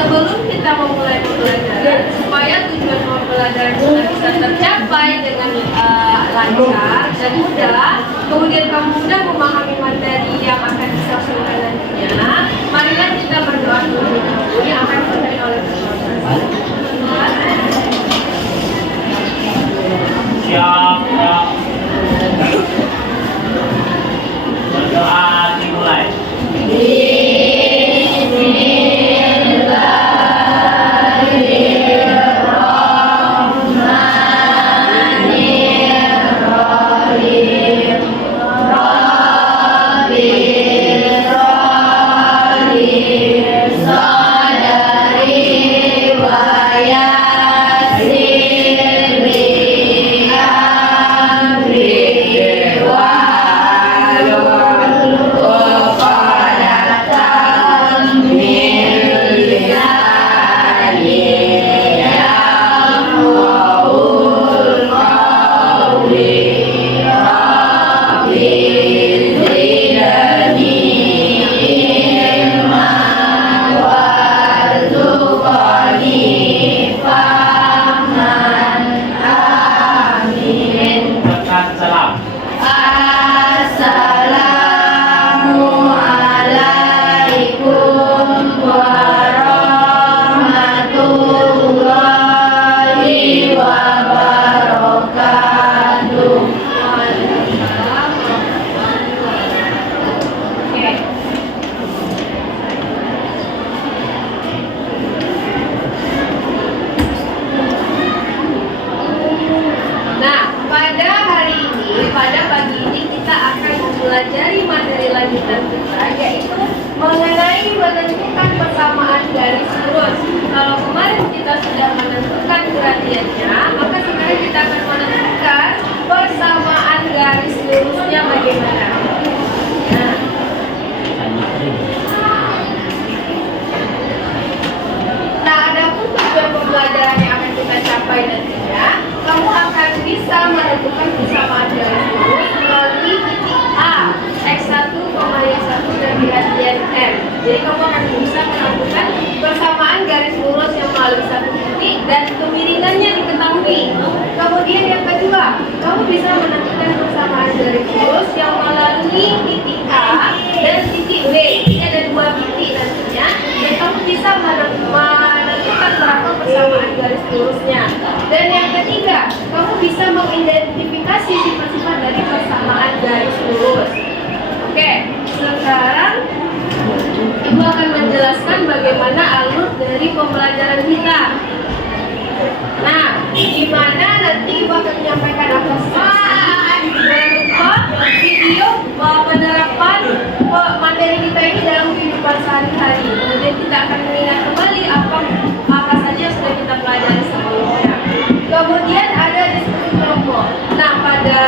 sebelum kita memulai pembelajaran, supaya tujuan pembelajaran kita bisa tercapai dengan lancar dan mudah, kemudian kamu mudah memahami materi yang akan disampaikan nantinya, marilah kita berdoa dulu yang akan disampaikan oleh Tuhan. Siap, siap. Berdoa dimulai. Mempelajari materi lanjutan kita, yaitu mengenai menentukan persamaan garis lurus. Kalau kemarin kita sudah menentukan gradiennya, maka sekarang kita akan menentukan persamaan garis lurusnya bagaimana. Nah, adapun tujuan pembelajaran yang akan kita capai nantinya, kamu akan bisa menentukan persamaan garis lurus melalui titik A, X1, Y1 dan gradian M. Jadi kamu akan bisa menentukan persamaan garis lurus yang melalui satu titik dan kemiringannya diketahui. Kemudian yang kedua, kamu bisa menentukan persamaan garis lurus yang melalui titik A dan titik B. Ini ada dua titik nantinya, dan kamu bisa menentukan berapa persamaan garis lurusnya. Dan yang ketiga, kamu bisa mengidentifikasi sifat-sifat dari persamaan garis lurus. Oke, sekarang Ibu akan menjelaskan bagaimana alur dari pembelajaran kita. Nah, di mana nanti Ibu akan menyampaikan apa saja berupa video penerapan materi kita ini dalam kehidupan sehari-hari. Kemudian kita akan mengingat kembali apa saja yang sudah kita pelajari sebelumnya. Kemudian ada diskusi kelompok. Nah, pada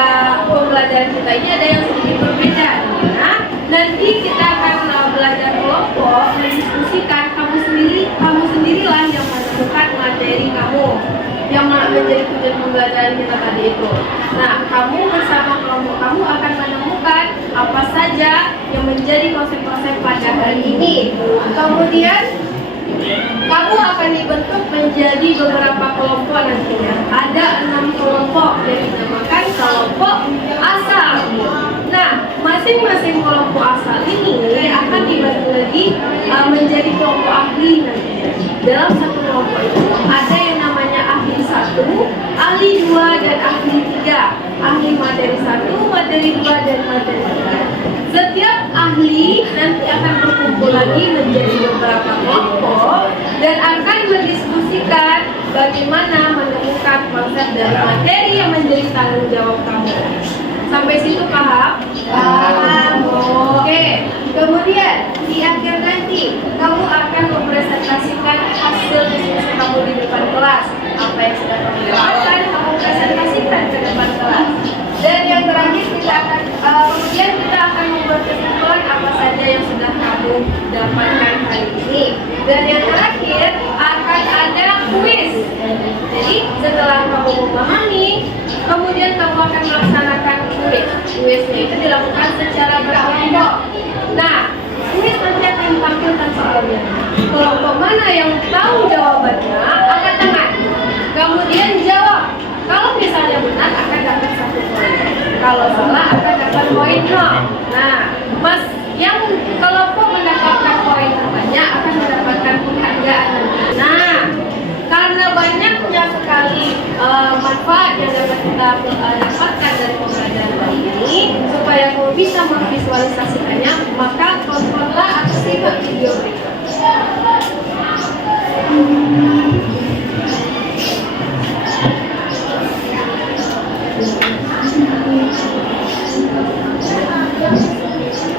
pembelajaran kita ini ada yang sedikit berbeda. Nah, nanti kita akan belajar kelompok, mendiskusikan kamu sendirilah yang menentukan materi kamu yang menjadi tujuan pembelajaran kita tadi itu. Nah, kamu bersama kelompok kamu akan menemukan apa saja yang menjadi konsep-konsep pada hari ini. Kemudian kamu akan dibentuk menjadi beberapa kelompok nantinya. Ada 6 kelompok yang dinamakan kelompok asal. Nah, masing-masing kelompok asal ini akan dibagi lagi menjadi kelompok ahli nantinya. Dalam satu kelompok itu ada yang namanya ahli 1, ahli 2, dan ahli 3. Ahli materi 1, materi 2, dan materi 3. Setiap ahli nanti akan berkumpul lagi menjadi beberapa kelompok dan akan mendiskusikan bagaimana menemukan konsep dari materi yang menjadi tanggung jawab kamu. Sampai situ paham? Paham. Oke. Kemudian di akhir nanti kamu akan mempresentasikan hasil diskusi kamu di depan kelas. Apa yang sudah kamu dapatkan, kamu presentasikan ke depan kelas. Dan yang terakhir kemudian kita akan membuat kesimpulan apa saja yang sudah kamu dapatkan hari ini. Dan yang terakhir akan ada kuis. Jadi setelah kamu memahami, kemudian kamu akan melaksanakan kuis. Kuisnya itu dilakukan secara berkelompok. Nah, kuis nanti akan akan tampilkan soalnya. Kelompok mana yang tahu jawabannya angkat tangan. Kemudian jawab. Kalau misalnya benar akan dapat 1 poin. Kalau salah akan dapat poin 0. Nah, Mas yang kelompok mendapatkan poin terbanyak akan mendapatkan penghargaan nanti. Nah, karena banyaknya sekali manfaat yang dapat kita dapatkan dari pembelajaran kali ini, supaya kamu bisa memvisualisasikannya, maka tontonlah atau simak video berikut.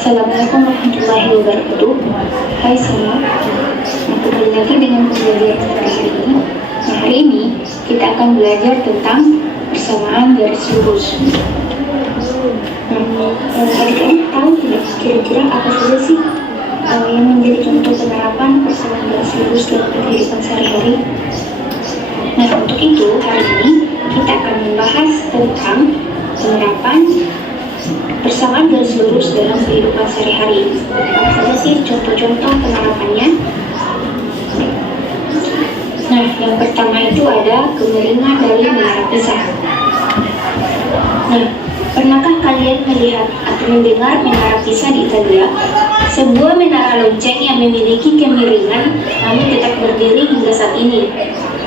Assalamualaikum warahmatullahi wabarakatuh. Hai semua, kembali lagi dengan pembelajaran kita hari ini. Nah, hari ini kita akan belajar tentang persamaan garis lurus. Adik-adik tahu tidak kira-kira apa saja sih yang menjadi contoh penerapan persamaan garis lurus dalam kehidupan sehari-hari? Nah, untuk itu hari ini kita akan membahas tentang penerapan persamaan garis lurus dalam kehidupan sehari-hari. Apa saja sih contoh-contoh penerapannya? Nah, yang pertama itu ada kemiringan dari menara pisah. Nah, pernahkah kalian melihat atau mendengar menara pisah di Italia? Sebuah menara lonceng yang memiliki kemiringan namun tetap berdiri hingga saat ini.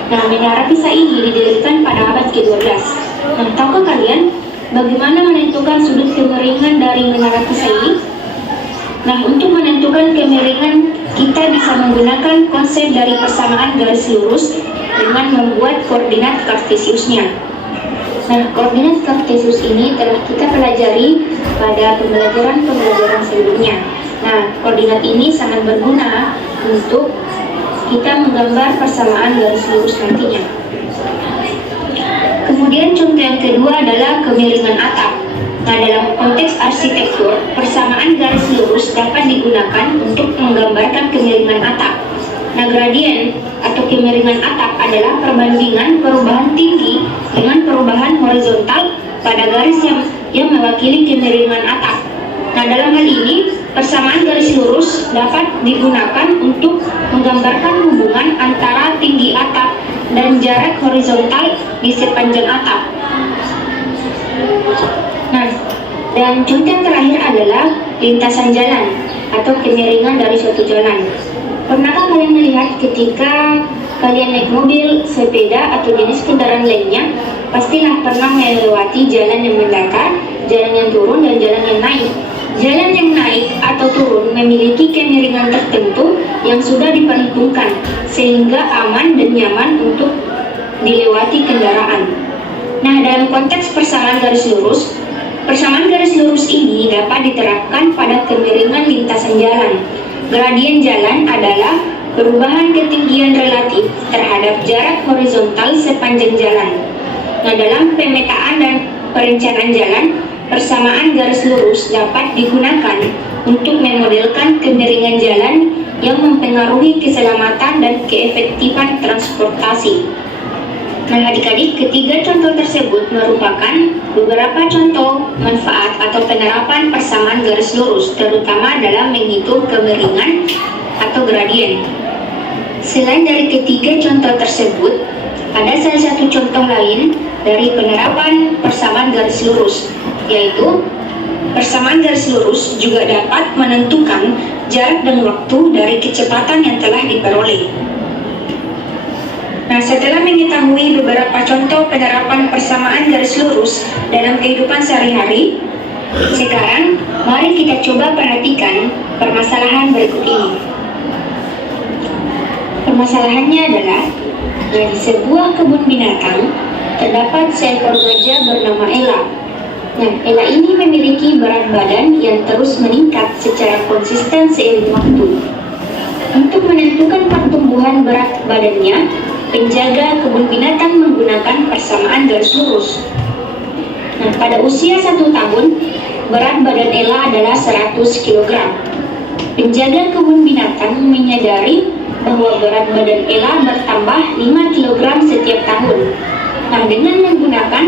Nah, menara pisah ini didirikan pada abad ke-12. Nah, tahukah kalian bagaimana menentukan sudut kemiringan dari menara pisah ini? Nah, untuk menentukan kemiringan, kita bisa menggunakan konsep dari persamaan garis lurus dengan membuat koordinat kartesiusnya. Nah, koordinat kartesius ini telah kita pelajari pada pembelajaran sebelumnya. Nah, koordinat ini sangat berguna untuk kita menggambar persamaan garis lurus nantinya. Kemudian contoh yang kedua adalah kemiringan atap. Nah, dalam konteks arsitektur, persamaan garis lurus dapat digunakan untuk menggambarkan kemiringan atap. Nah, gradien atau kemiringan atap adalah perbandingan perubahan tinggi dengan perubahan horizontal pada garis yang mewakili kemiringan atap. Nah, dalam hal ini, persamaan garis lurus dapat digunakan untuk menggambarkan hubungan antara tinggi atap dan jarak horizontal di sepanjang atap. Nah, dan contoh yang terakhir adalah lintasan jalan atau kemiringan dari suatu jalan. Pernahkah kalian melihat ketika kalian naik mobil, sepeda, atau jenis kendaraan lainnya, pastilah pernah melewati jalan yang mendatar, jalan yang turun, dan jalan yang naik. Jalan yang naik atau turun memiliki kemiringan tertentu yang sudah diperhitungkan sehingga aman dan nyaman untuk dilewati kendaraan. Nah, dalam konteks persamaan garis lurus ini dapat diterapkan pada kemiringan lintasan jalan. Gradien jalan adalah perubahan ketinggian relatif terhadap jarak horizontal sepanjang jalan. Nah, dalam pemetaan dan perencanaan jalan, persamaan garis lurus dapat digunakan untuk memodelkan kemiringan jalan yang mempengaruhi keselamatan dan keefektifan transportasi. Nah, adik-adik, ketiga contoh tersebut merupakan beberapa contoh manfaat atau penerapan persamaan garis lurus, terutama dalam menghitung kemiringan atau gradien. Selain dari ketiga contoh tersebut, ada salah satu contoh lain dari penerapan persamaan garis lurus, yaitu persamaan garis lurus juga dapat menentukan jarak dan waktu dari kecepatan yang telah diperoleh. Nah, setelah mengetahui beberapa contoh penerapan persamaan garis lurus dalam kehidupan sehari-hari, sekarang mari kita coba perhatikan permasalahan berikut ini. Permasalahannya adalah, di sebuah kebun binatang terdapat seekor gajah bernama Ella. Nah, Ella ini memiliki berat badan yang terus meningkat secara konsisten seiring waktu. Untuk menentukan pertumbuhan berat badannya, penjaga kebun binatang menggunakan persamaan garis lurus. Nah, pada usia 1 tahun, berat badan Ella adalah 100 kg. Penjaga kebun binatang menyadari bahwa berat badan Ella bertambah 5 kg setiap tahun. Nah, dengan menggunakan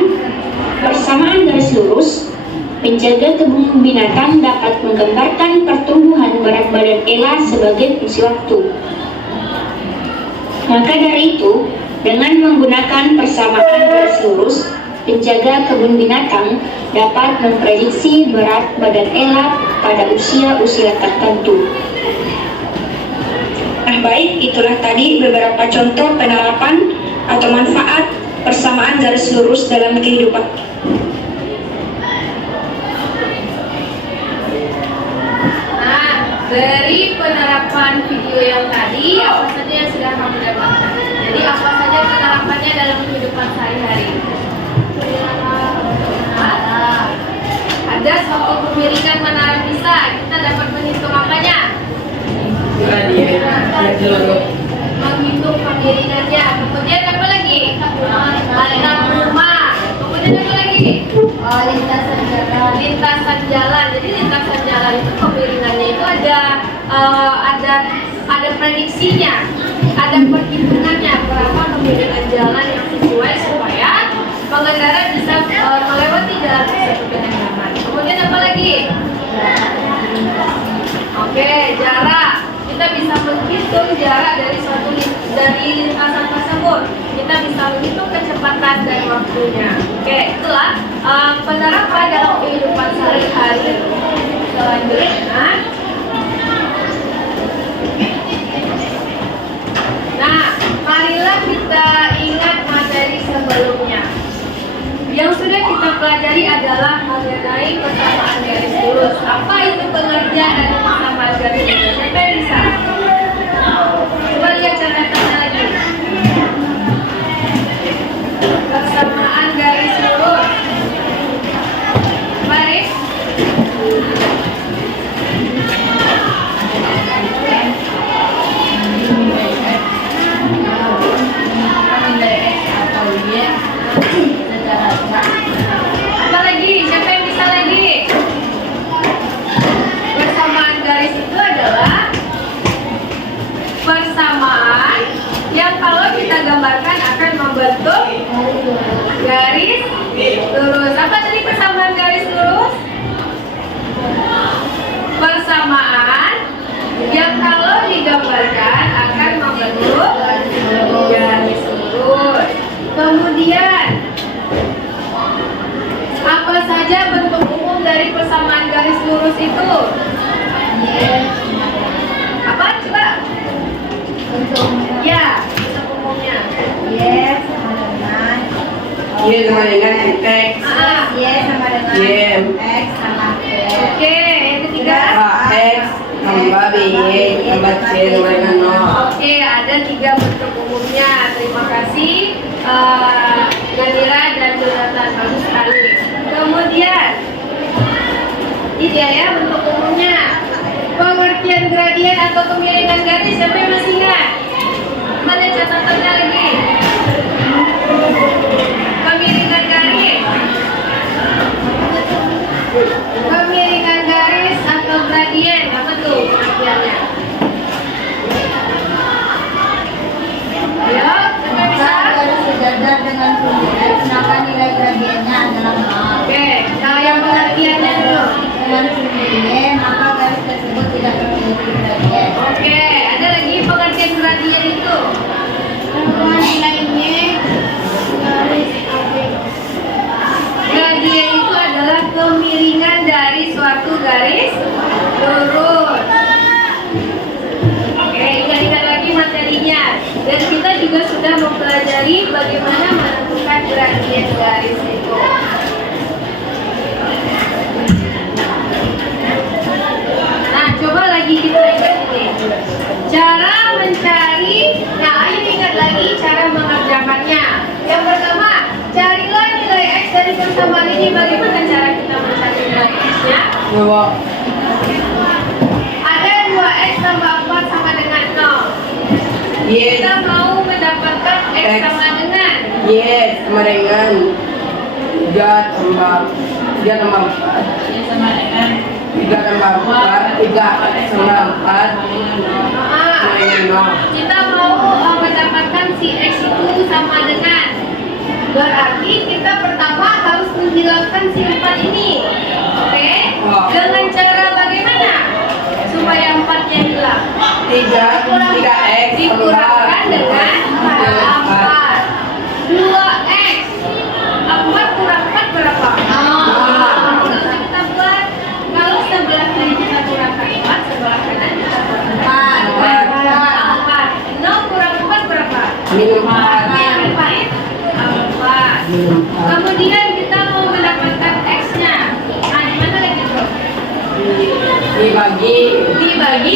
persamaan garis lurus, penjaga kebun binatang dapat menggambarkan pertumbuhan berat badan Ella sebagai fungsi waktu. Maka dari itu, dengan menggunakan persamaan garis lurus, penjaga kebun binatang dapat memprediksi berat badan Ella pada usia-usia tertentu. Nah baik, itulah tadi beberapa contoh penerapan atau manfaat persamaan garis lurus dalam kehidupan. Nah, dari penerapan video yang tadi, apa saja yang sudah kamu dapatkan? Jadi apa saja penerapannya dalam kehidupan sehari-hari? Ada suatu kemiringan menara Pisa, kita dapat menghitung apanya? Menghitung kemiringannya. Kemudian apa lagi? Atap rumah. Kemudian apa lagi? Lintasan jalan. Lintasan jalan. Jadi lintasan jalan itu kemiringannya itu ada prediksinya, ada perhitungannya berapa kemiringan jalan yang sesuai supaya pengendara bisa melewati jalan tersebut dengan nyaman. Kemudian apa lagi? Oke, jarak. Kita bisa menghitung jarak dari lintasan tersebut. Kita bisa menghitung kecepatan dan waktunya. Oke, itulah penerapan dalam kehidupan sehari-hari. Selanjutnya, nah, marilah kita ingat materi sebelumnya. Yang sudah kita pelajari adalah mengenai persamaan garis lurus. Apa itu pengertian dari persamaan garis lurus? Siapa yang bisa? Coba lihat catatannya lagi. Persamaan garis lurus. Mari. Apa lagi? Siapa yang bisa lagi? Persamaan garis itu adalah persamaan yang kalau kita gambarkan akan membentuk garis lurus. Apa tadi persamaan garis lurus? Persamaan yang kalau digambarkan akan membentuk garis lurus. Kemudian apa saja bentuk umum dari persamaan garis lurus itu? Apa coba? Bentuk ya, bentuk umumnya. Yes sama dengan Y sama dengan X. yes sama dengan Y. X sama X. Oke, yang ketiga. X tambah BY tambah C sama dengan 0. Oke, ada 3 bentuk umumnya. Terima kasih Ganira dan Jonathan, bagus sekali. Kemudian ini dia ya bentuk umumnya. Pengertian gradien atau kemiringan garis, siapa yang masih ingat? Mana catatannya lagi? Kemiringan garis. Kemiringan garis atau gradien, apa tuh pengertiannya? Ayo, siapa yang bisa? Maka garis sejajar dengan sumbu X, maka nilai gradiennya adalah 0. Oke, nah yang pengertiannya dulu. Dengan sumbu Y, maka garis tersebut tidak memiliki gradien. Oke, ada lagi pengertian gradien itu. Semua nilainya garis AB. Gradien itu adalah kemiringan dari suatu garis lurus. Oke, ingat-ingat lagi materinya. Dan kita juga sudah mempelajari bagaimana menentukan gradien garis itu. Nah, coba lagi kita ingat ini. Cara mencari, nah ayo ingat lagi cara mengerjakannya. Yang pertama, carilah nilai X dari persamaan ini. Bagaimana cara kita mencari nilai X-nya? Bahwa Ada 2X tambah 4 sama dengan 0. Y Kita mau mendapatkan X X. sama dengan sama dengan 3 tambah 4 3 tambah 4 sama 4 3 sama 4 Ah, sama dengan 0. kita mau mendapatkan si X itu sama dengan Berarti kita pertama harus menghilangkan si 4 ini. Oke? Oh. Dengan cara bagaimana? Supaya 4-nya hilang. 3x Dikurangkan dengan 4. 2x. 4 kurang 4 berapa? Nggak usah kita buat. Kalau sebelah kiri kita kurangkan 4, sebelah kanan kita kurangkan 4. 0 kurang 4 berapa? Minum 4. 4. Kemudian kita mau mendapatkan x-nya. Nah, di mana lagi bro? Dibagi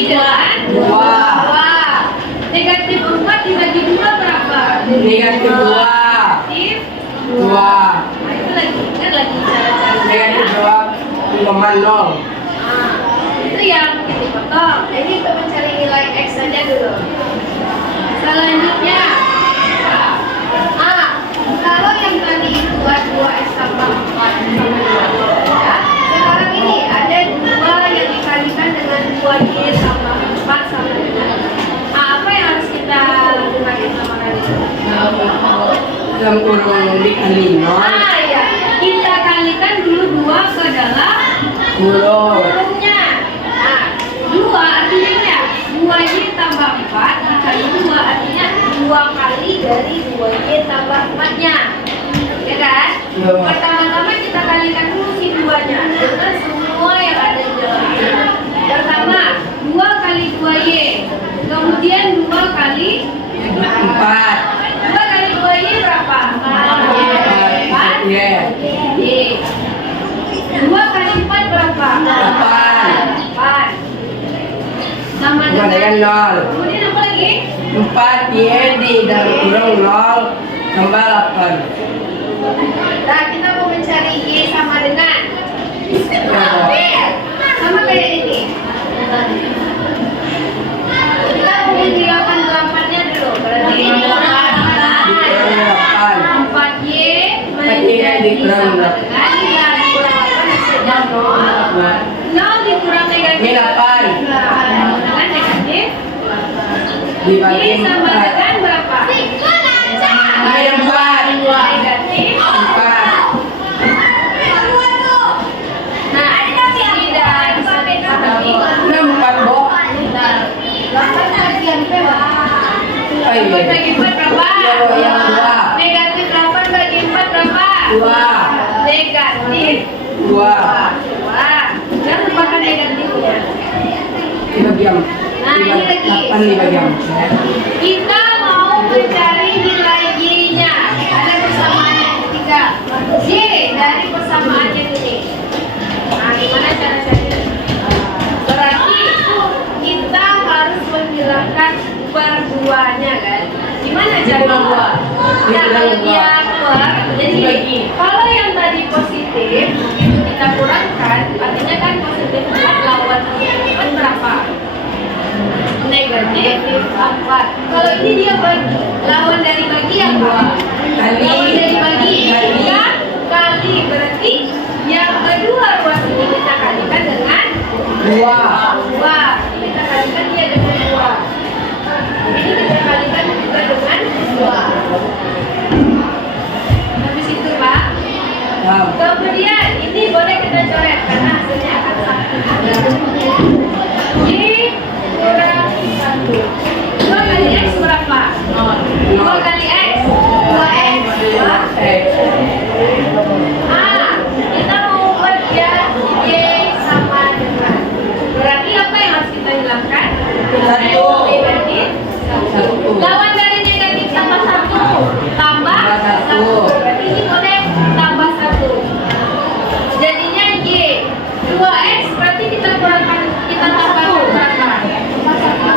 dengan 2. Negatif 4 dibagi 2 berapa? Negatif 2. Negatif 2. Nah, itu lagi ingat lagi cara-cara. Negatif 2 0. Nah, itu yang kita potong. Jadi untuk mencari nilai x saja dulu. Selanjutnya, kalau yang tadi itu 2x tambah 4 ya. Sekarang ini ada 2 yang dikalikan dengan 2y tambah 4 sama dengan apa yang harus kita lakukan sama kali itu? Dalam kurung dikali 0. Ya, kita kalikan dulu 2 ke dalam kurungnya. Nah, 2 artinya apa ya? 2y tambah 4 dikali 2 artinya 2 kali dari 2y tambah 4-nya. Ya kan? Ya. Pertama-tama kita kalikan dulu si 2-nya dengan semua yang ada di dalamnya. Pertama, 2 kali 2y. Kemudian 2 kali 4. 2 kali 2y berapa? 4. Yeah. 2 kali 4 berapa? 8. Sama 2 dengan 0. Kemudian apa lagi? 4y di dalam kurung 0 tambah 8. Nah, kita mau mencari y sama dengan B. Sama kayak ini. Kita mau menghilangkan 8-nya dulu. Berarti 8. 4y dikurang sama dengan dikurang 8 hasilnya 0. 0 dikurang negatif Min 8. dengan negatif Dibagi y sama 4. dengan berapa? Min 4. Negatif 4. Nah, tidak bisa dipahami. 4 bo. 8 bagian P Oh, iya. 8 bagi 4 berapa? Yang 2. Negatif 8 bagi 4 berapa? 2. Negatif 2. 2. Jangan lupakan negatifnya. Dibagi 4. Nah, ini lagi. 8 dibagi 4. Kita mau mencari nilai y-nya. Ada persamaan yang ketiga. Y dari persamaan yang ini. Nah, gimana cara cari? Berarti kita harus menghilangkan perduanya kan? Gimana cara buat? Nah, kalau dia per, jadi gini, kalau yang tadi positif itu kita kurangkan, artinya kan positif 4 lawan 4 berapa? Negatif 4. Kalau ini dia bagi, lawan dari bagi apa? Kali. Lawan dari bagi kan kali, berarti yang kedua ruas ini kita kalikan dengan 2. Kita kalikan dia dengan 2. Ini kita kalikan juga dengan 2. Habis itu Pak. Kemudian ini boleh kita coret karena hasilnya akan sama. Y kurang 1. 2 kali X berapa? 2 kali X 2X 2X. Kita mau buat dia Y sama dengan. Berarti apa yang harus kita hilangkan? Negatif 1. Lawan dari negatif tambah 1 tambah 1. Berarti ini boleh tambah 1. Jadinya Y 2X berarti kita kurangkan, kita tambahkan berapa?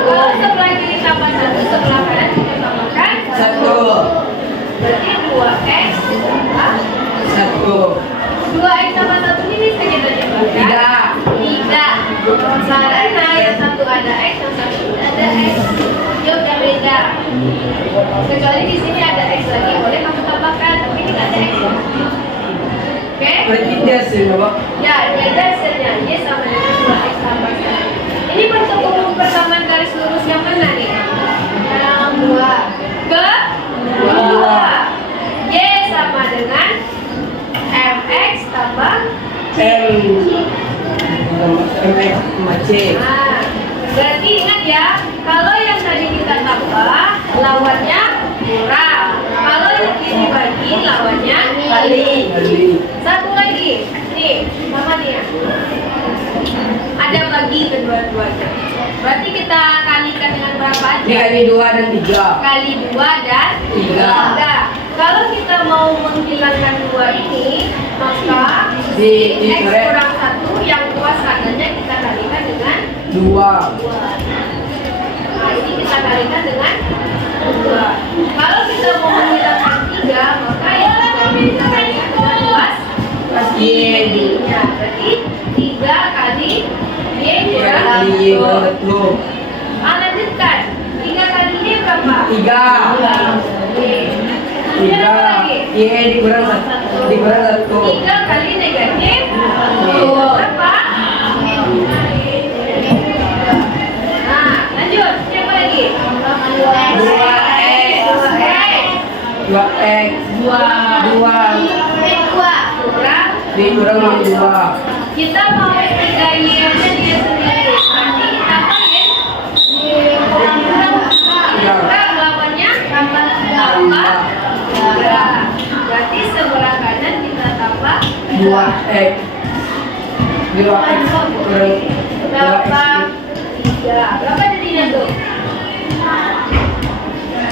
Kalau sebelah kiri tambah 1, sebelah kanan kita tambahkan 1. Berarti 2X tambah 1. 2X tambah 1 ini bisa kita jumlahkan? Tidak. Karena yang satu ada X, yang satu tidak ada X. Dia udah beda. Kecuali di sini ada X lagi, boleh kamu tambahkan, tapi ini nggak ada X. Oke? Berarti dia semua. Ya, beda hasilnya. Y sama dengan 2X tambah 1. Ini bentuk persamaan garis lurus yang mana nih? Yang 2. Ke 2. Y sama sama C. Nah, berarti ingat ya, kalau yang tadi kita tambah, lawannya kurang. Kalau yang ini bagi, lawannya Kali. Satu lagi, nih, sama nih ya. Ada bagi kedua-duanya. Berarti kita kalikan dengan berapa aja? Ini kali 2 dan 3. Kali 2 dan 3. Kalau kita mau menghilangkan 2 ini, maka Di X korek. kurang 1 yang kuas kadarnya kita kalikan dengan 2. 2. Nah, ini kita kalikan dengan 2. Kalau kita mau menghilangkan 3, maka yang kita kalikan dengan kuas Y. ya, berarti 3 kali Y kurang Kali Y kurang 1. 1. Lanjutkan. 3 kali Y berapa? 3. Kemudian apa lagi? Y dikurang 1. 3 kali negatif 1. Berapa? Nah, lanjut. Siapa lagi? 2X. 2X. 2. Kurang. Dikurang 2. Kita mau 3Y nya dia sendiri. Berarti kita apain? Kurang lawannya tambah. Berarti sebelah kanan kita tambah 2X. 2X kurang berapa? 3. Berapa jadinya tuh?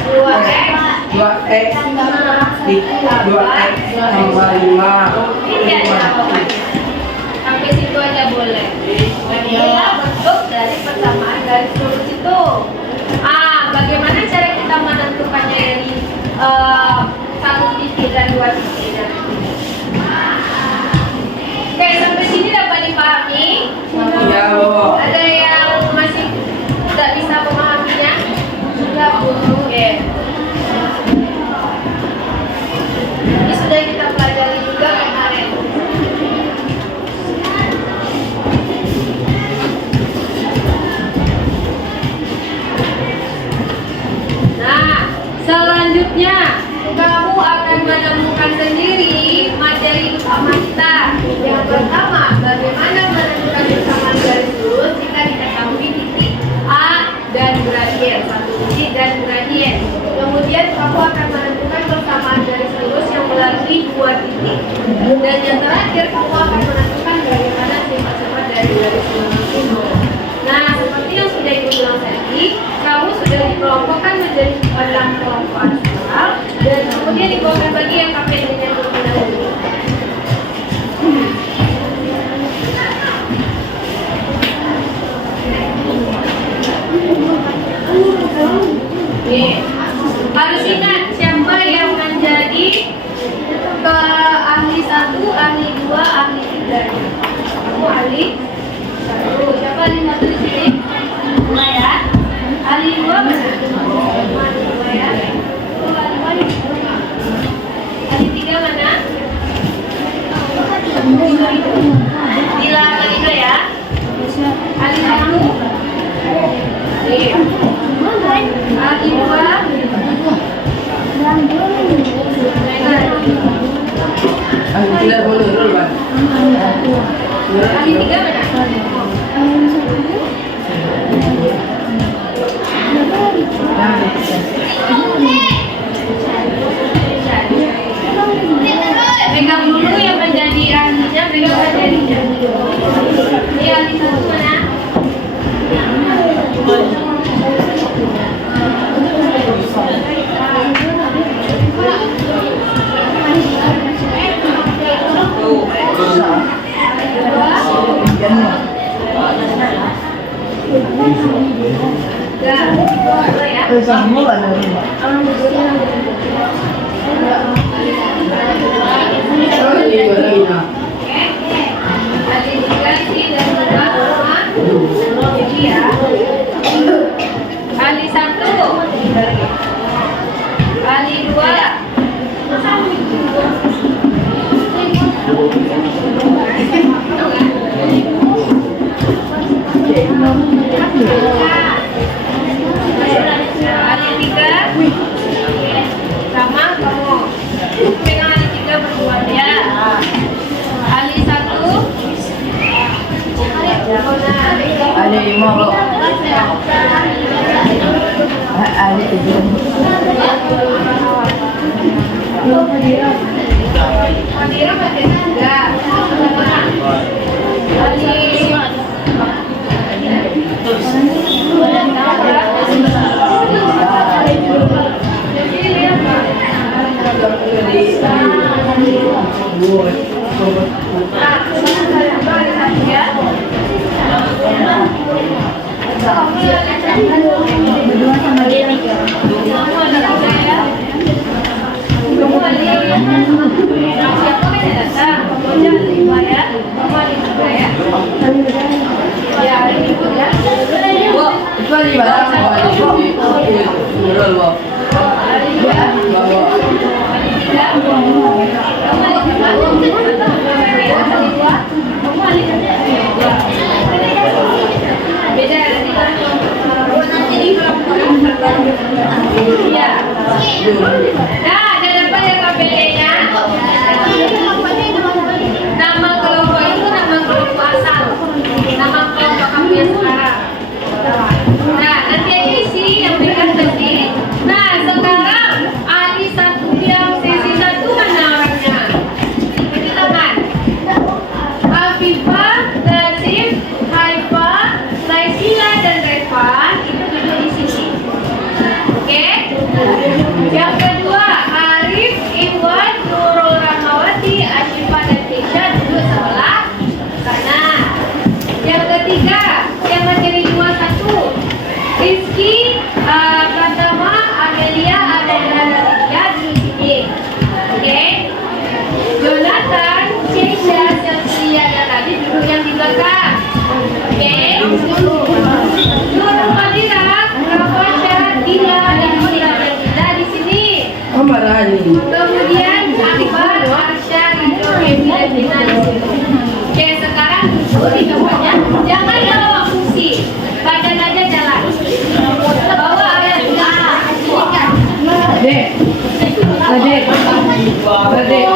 2X 2X tambah 5. Ini ada sampai situ aja boleh. Inilah bentuk dari persamaan garis lurus itu. Bagaimana cara kita menentukannya dari 1 titik dan 2 titik? Oke, sampai sini dapat dipahami? Iya, Bu. Ada yang masih tidak bisa memahaminya? Sudah, Bu. Oke. Ini sudah kita pelajari juga kemarin. Nah, selanjutnya kamu akan menemukan sendiri materi utama kita. Yang pertama, bagaimana menentukan persamaan garis lurus jika diketahui titik A dan gradien, satu titik dan gradien. Kemudian kamu akan menentukan persamaan garis lurus yang melalui 2 titik. Dan yang terakhir, kamu akan menentukan bagaimana sifat-sifat dari garis lurus itu. Nah, seperti yang sudah Ibu bilang tadi, kamu sudah dikelompokkan menjadi 6 kelompok aspal dan kemudian Ibu akan bagi yang KPD-nya terlebih dahulu. Nih, harus ingat siapa yang menjadi ke ahli 1, ahli 2, ahli 3. Kamu ahli 1. Siapa ahli 1 di sini? Ya. Ahli 2 mana? Ya. Ahli 3 mana? Bila ahli 2 ya. Ahli 1. Nih. Ahli 2. Tidak boleh dulu, Pak. Ahli 3 mana? Pegang dulu yang menjadi ahlinya, pegang materinya. Ini ahli 1 mana? Ali 1, Ali 2. Ali 3 sama kamu. Ada lima kok. Ada tujuh. Mandira baca tiga. Kecuali barang Nah, ada apa ya KPD-nya? Nama kelompok itu nama kelompok asal. Nama kelompok kami yang sekarang. Nah, nanti aja isi yang berikan tadi. Nah, sekarang Ali satu yang sesi satu mana orangnya? Beri tangan. Afifah, Nazif, Haifah, Laisila dan Revan itu duduk di sini. Oke? Yang kedua, Arif, Iwan, Nurul Rahmawati, Asyifa dan Tisha duduk sebelah kanan. Yang ketiga, yang materi 21, Rizky, Pratama, Amelia, Ada dan Aditya duduk sini. Oke? Jonathan, Keisha, Sylvia dan Radit duduk yang di belakang. Oke? Nur Madira, Rafasha, Dila dan Dila di sini. Kemudian Akbar, Arsha, Rido, Kevin dan Dina di sini. Oke, sekarang duduk di tempatnya. Jangan bawa kursi, badan aja jalan. Bawa ayat Dek. Dek. Dek.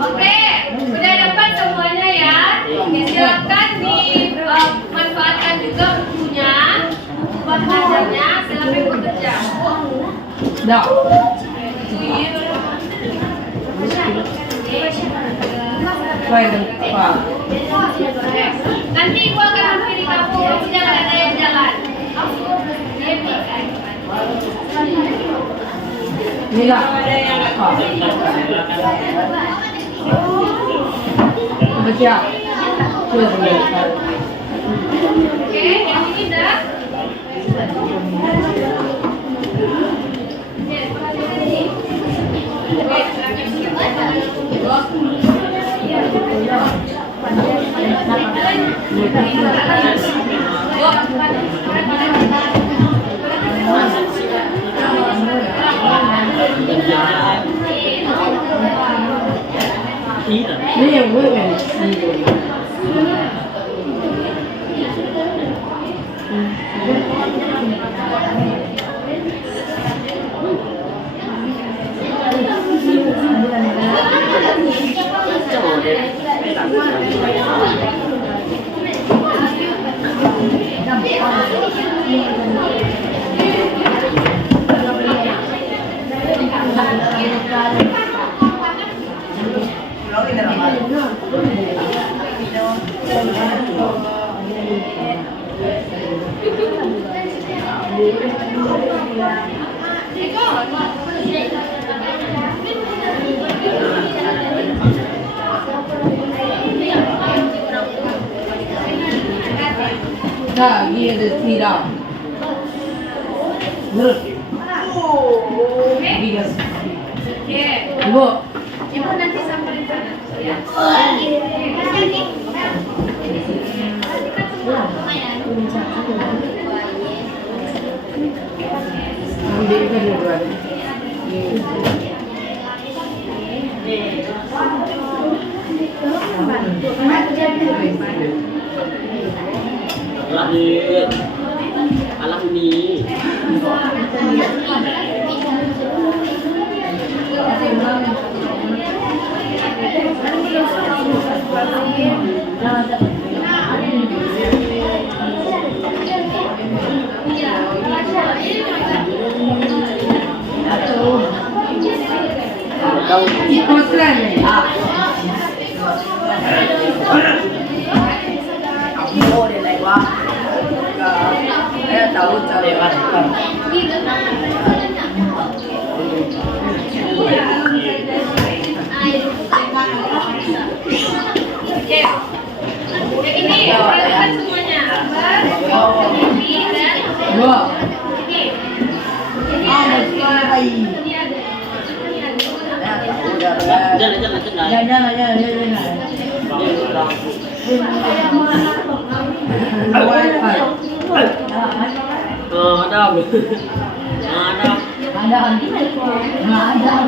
Oke, udah dapat semuanya ya. Silakan dimanfaatkan juga bukunya, buat belajarnya. Silakan bekerja. Dah. Nanti gua akan hampiri kamu, jangan ada yang jalan. Mila. Baca. Oke, yang ini dah. Ini yang gue kan. Nah, dia ada tidak. Betul. Dia. Oke. Ibu. Ibu nanti samperin sana. Ya. Ambil kan dua. Lahir alam ini. Ikut tren nih. Aku dia lagi wah. Tahu cari apa? Oke. Yang ini perhatikan semuanya. Ini dan Dua. ini. Ini ada. Jangan. Wifi. Adam.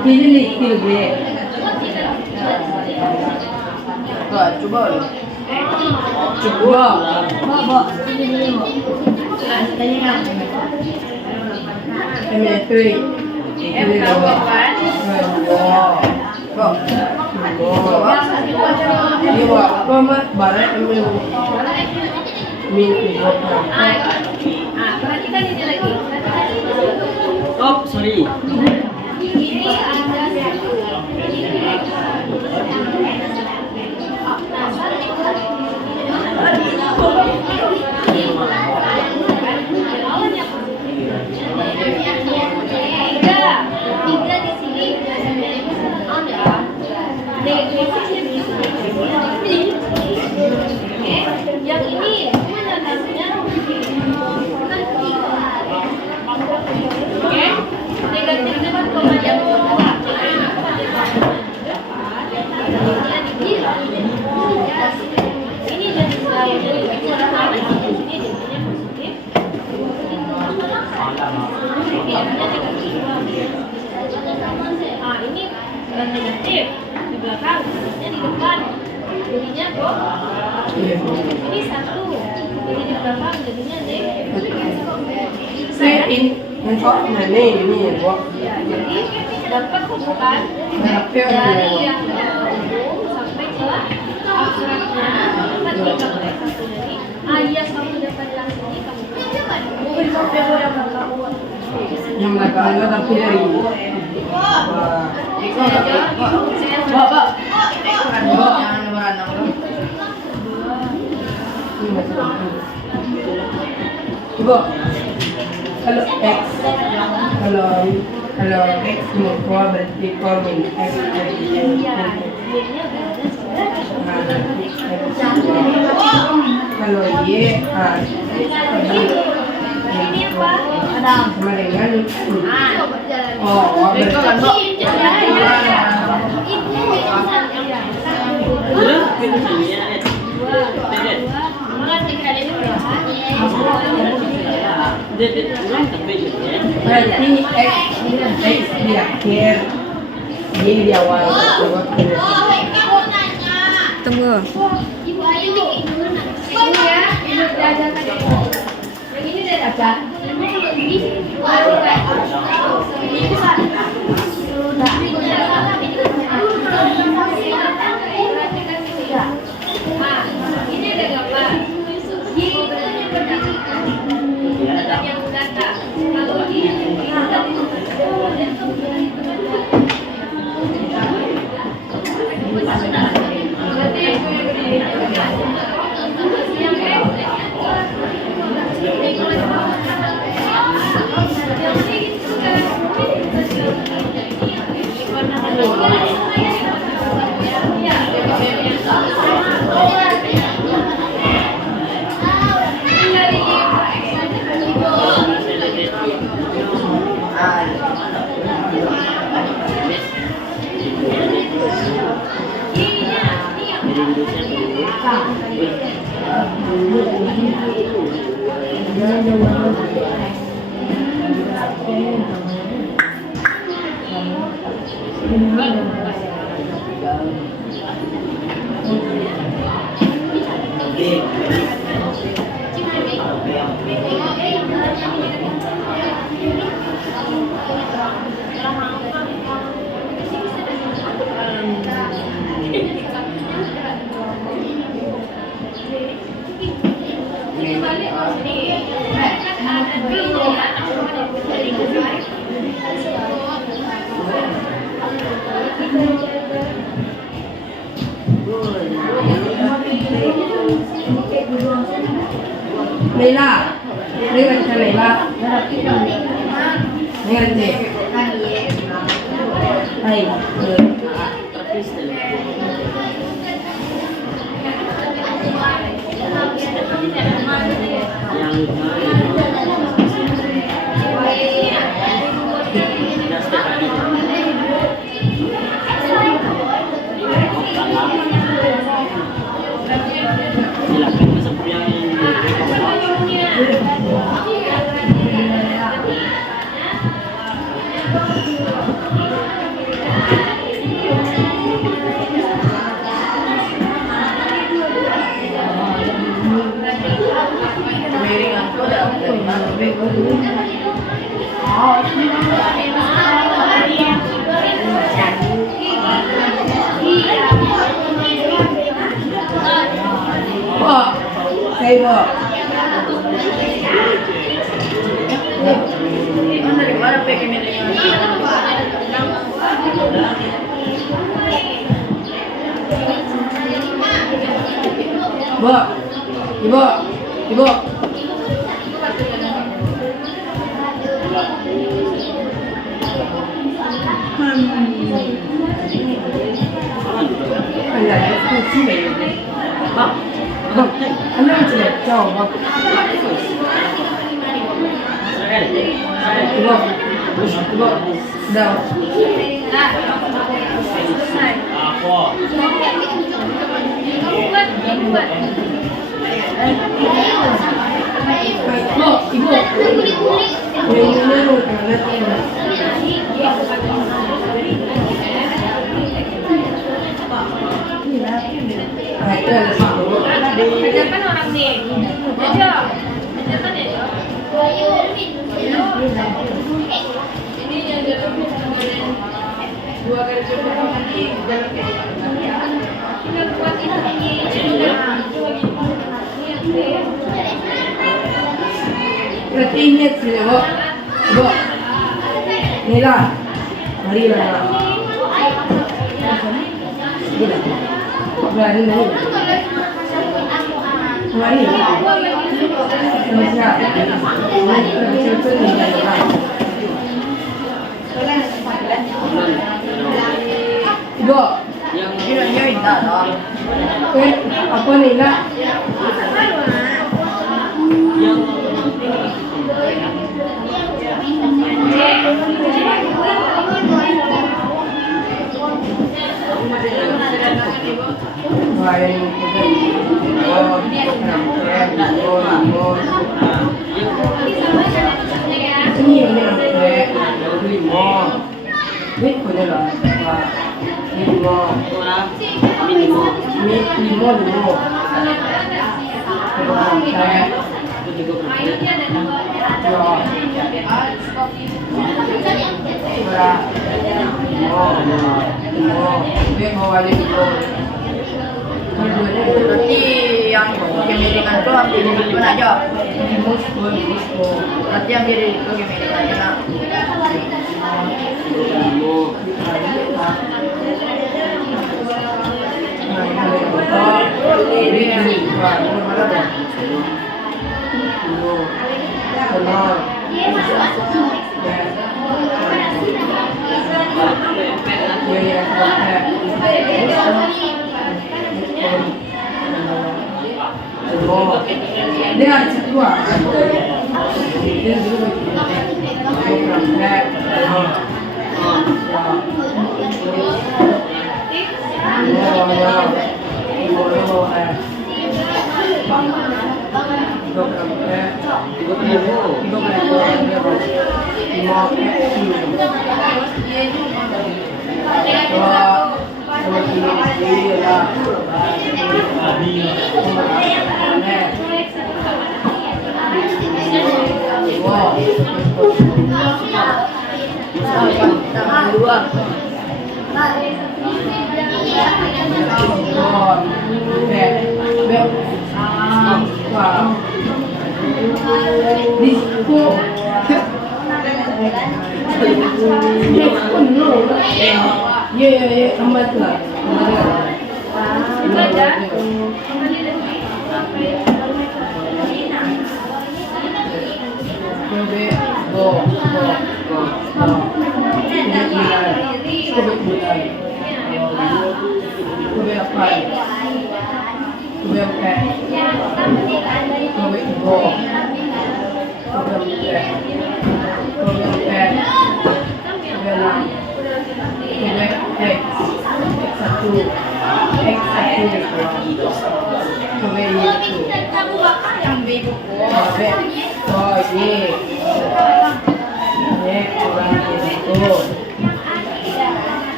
Ini nih gue. Coba. M3. Perhatikan ini lagi. Oh, sorry. Ini ada tiga di sini. Yang ini mana namanya? Oke, negatif dapat koma yang kedua. Ini jadi ini bukan negatif di belakang, ini di depan, jadinya kok ini satu, jadi di belakang jadinya Saya ini buat. jadi dapat hubungan Berapa dari yang sampai ke abstraknya dapat tiga oleh satu jadi alias kamu dapat yang sini kamu yang belakang itu tapi dari Bapak. Ibu, kalau X, kalau X mengkuat berarti komen X kalau Y ini apa? sama dengan Ulang tapi ya. Berarti X di akhir, Y di awal. Tunggu. Ini ya, ini diajarkan. Yang ini dari apa? Nah, ini ada gambar. Y itu yang berdiri. Bukan yang data. Kalau Y berarti yang berdiri. Yang Leila, Leila kita Leila. Ngerti? Hai. Silakan masuk yang Bo, say bo. Dari mana pengen Bo, ibu, ibu. Ano yung sila? Ciao, bo. Ibu, ibu, daw. Ako. Bo, ibu. Yung nero, kagat mo. Itu ada satu. Ajarkan orang nih. Aja. Ajarkan ya. Ini yang dalam dua kali coba nanti dalam tinggal buat ini. Berarti ini sini, Bo. Bo. Nila. Mari lah. Berani nih. Mari. Bisa. Ibu. Yang Kiranya indah dong. Apa Nila? yang kaya yung puto. Oh, ini yang dia pakai. Limo. Wait ko na lang. Limo. Minimo. Limo. Kaya. Berarti yang kemiringan itu ambil dari mana aja? Berarti ambil dari itu kemiringannya nak. Dia ada dua. Dia dulu. Ya, lambat lah.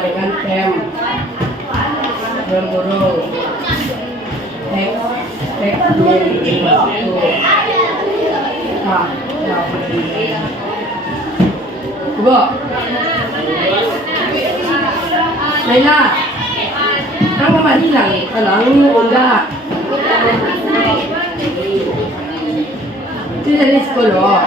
Dengan tem berguru Coba Laila kamu mandi lang alang udah itu dari sekolah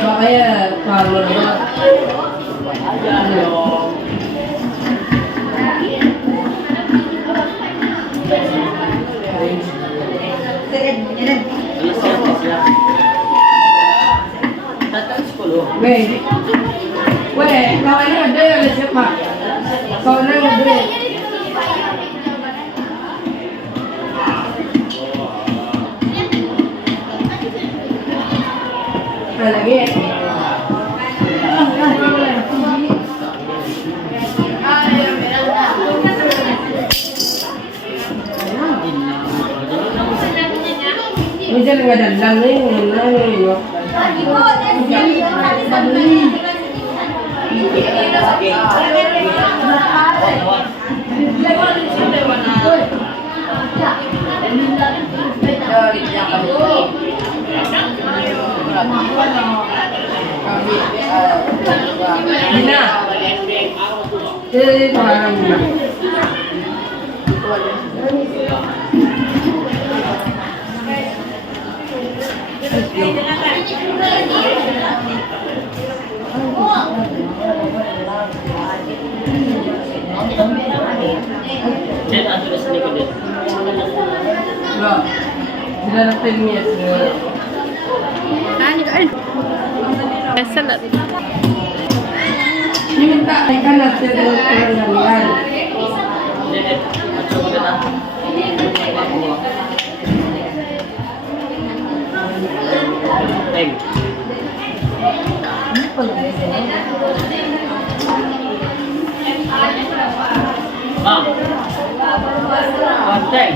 Makanya kalau Weh, weh, kawannya ada siapa? Kawannya ada. Lagi. Ini jangan nggak dalam nih, nih. Dina, jadi orang Dina. Cek atau di sini ke dia. Lo, tidak ada filmnya. Salad. Ini minta ikan nasi dengan kerang. Jadi, coba kita. Teng. Bang. Konteng.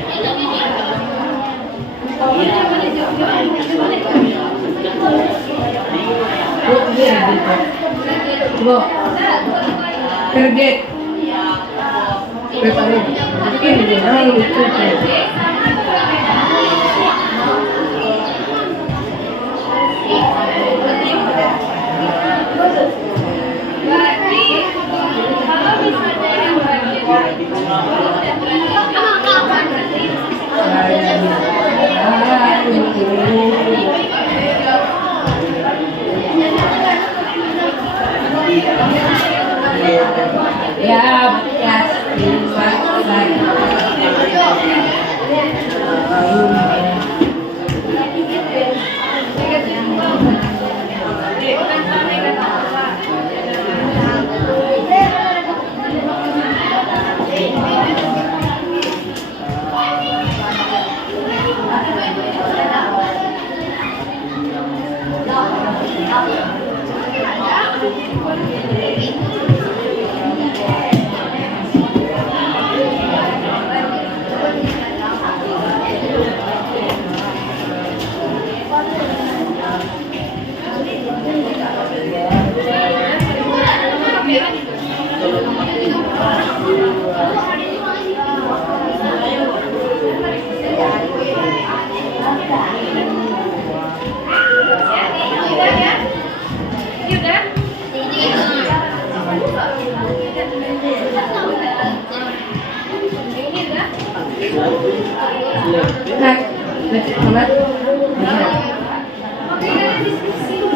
Lo, kerget. Prepare. Ini jangan lupa.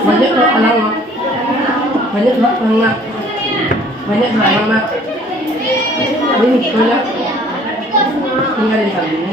Banyak loh anak, banyak loh anak, banyak loh anak. Ini banyak tinggal di sana.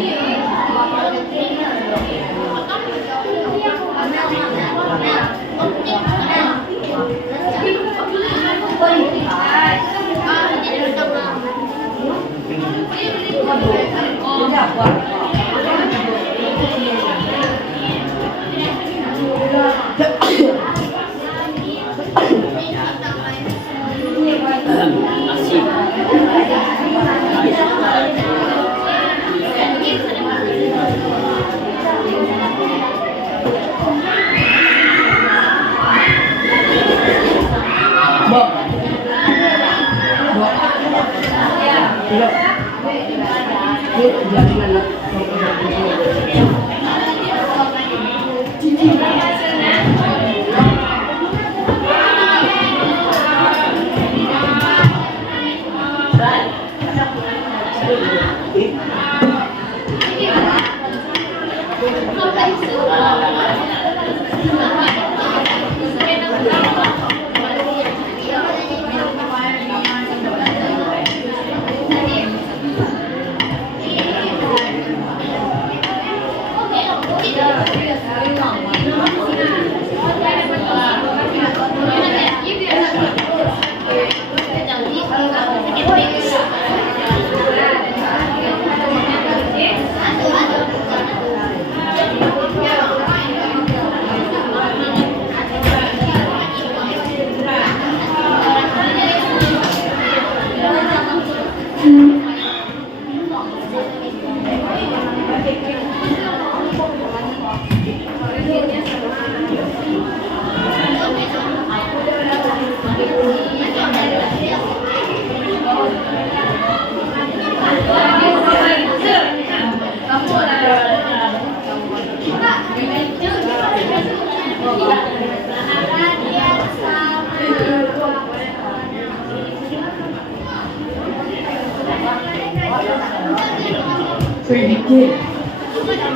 Dikit.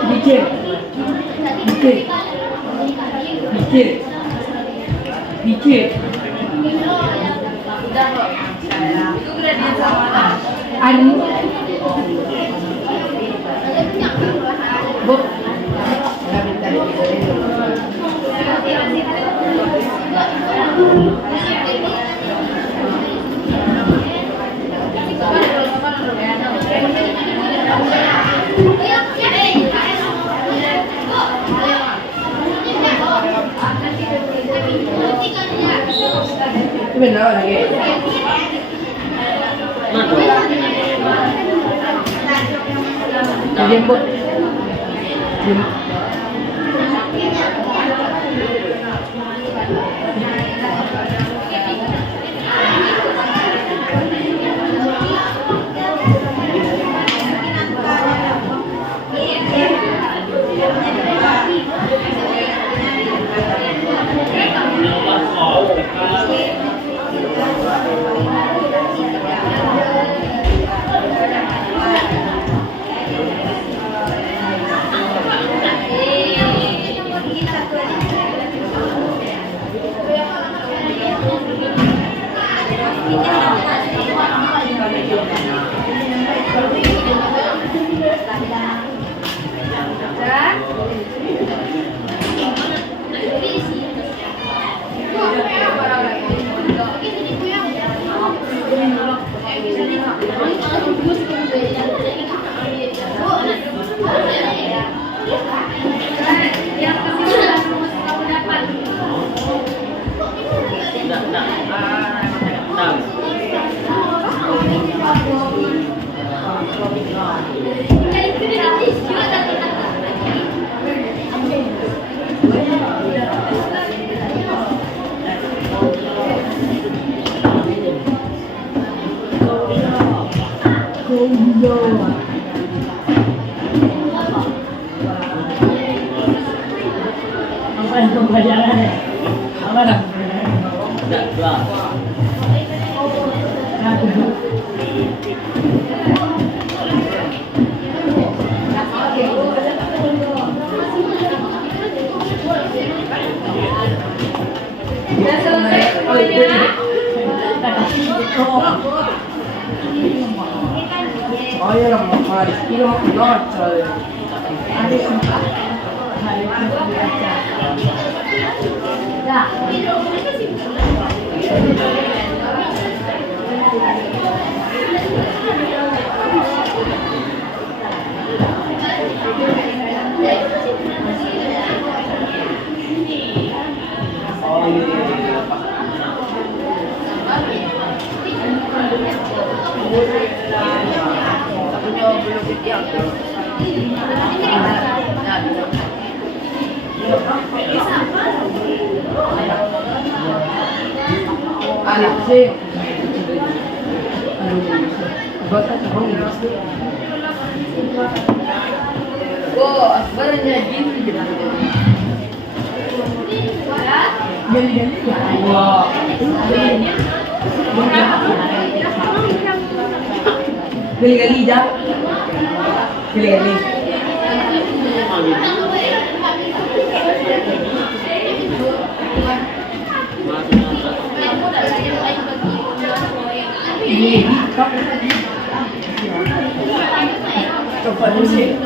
Dikit. Dikit. Dikit. Dikit. Udah kok. Itu gradient sama mana? Anu. Bu. Itu benar lagi. Jemput. Apa yang pembelajaran? Apa dah? Tidak, dua. Udah selesai semuanya. Oh ya lah, mari. Ini mau keluar coy. Anak sih. Bapak tahu nggak? Oh, sebenarnya gini gitu. Jadi wah. Gali-gali dah. Gali-gali. Coba dulu sih.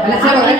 Alas siapa kan?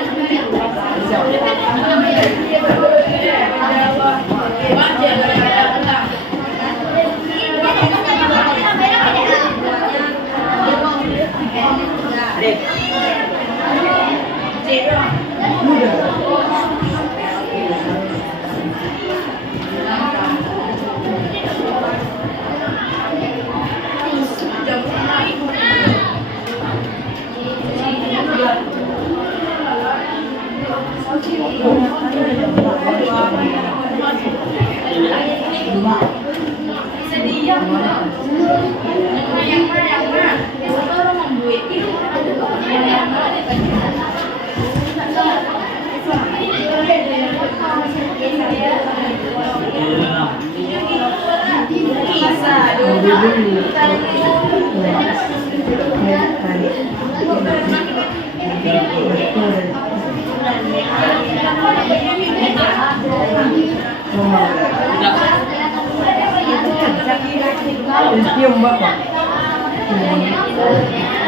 Cium bapak.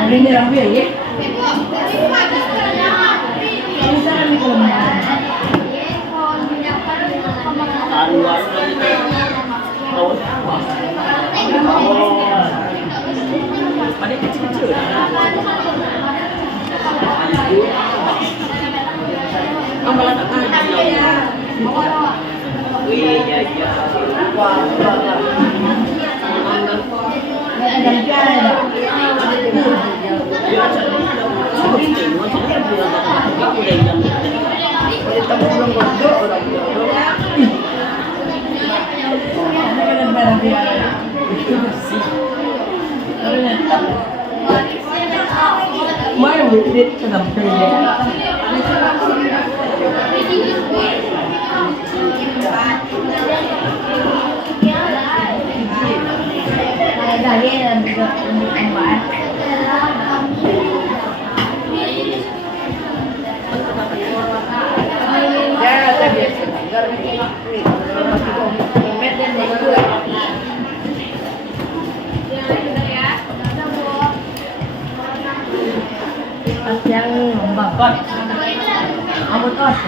Ini rapi ya? Mai biết cho làm gì yang membakar kamu tos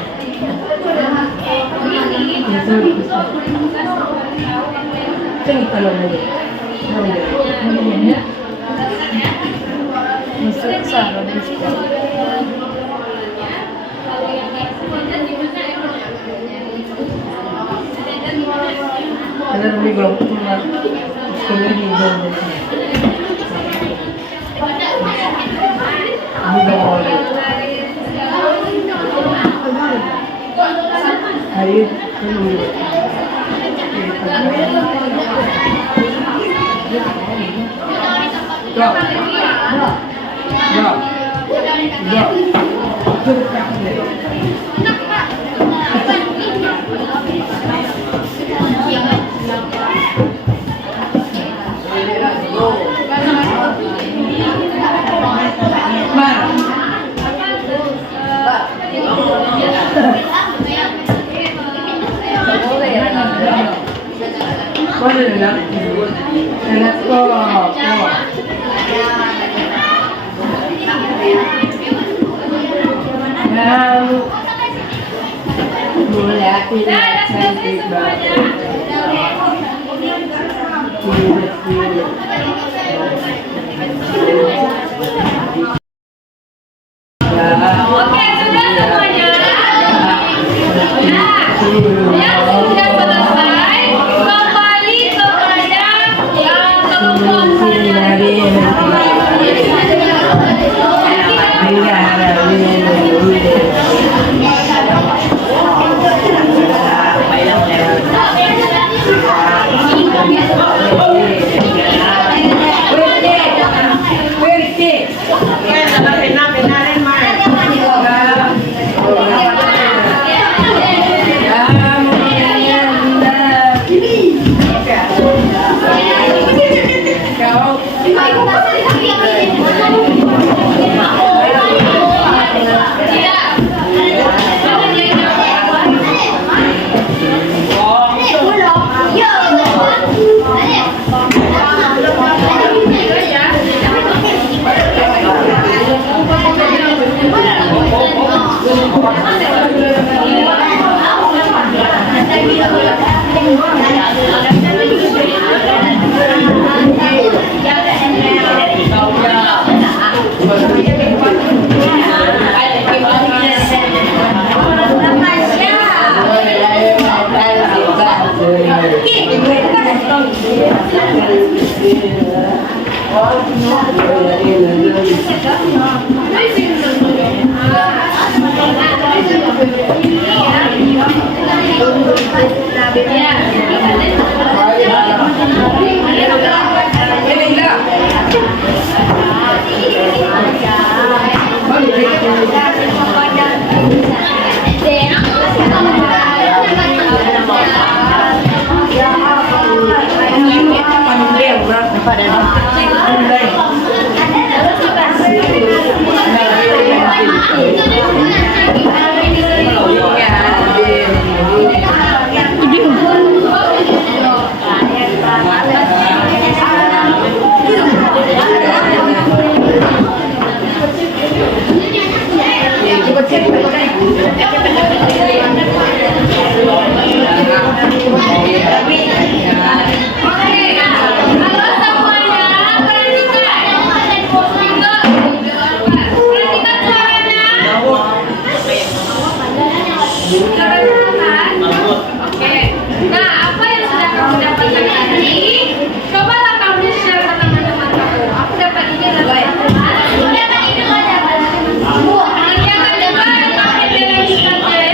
ini kalau lagi masuk sarung ada lebih belum keluar di dalam Ayo, boleh nak? Enak kok. Boleh aku cantik banget. Oke, sudah semuanya. Nah, yang sudah selesai, kembali kepada kelompok Bayang Oke. Nah, apa yang sudah kamu dapatkan tadi? Cobalah kamu share ke teman-teman kamu. Aku dapat ini loh. Aku dapat ini loh. Nanti akan dapat pakai dengan saja ya.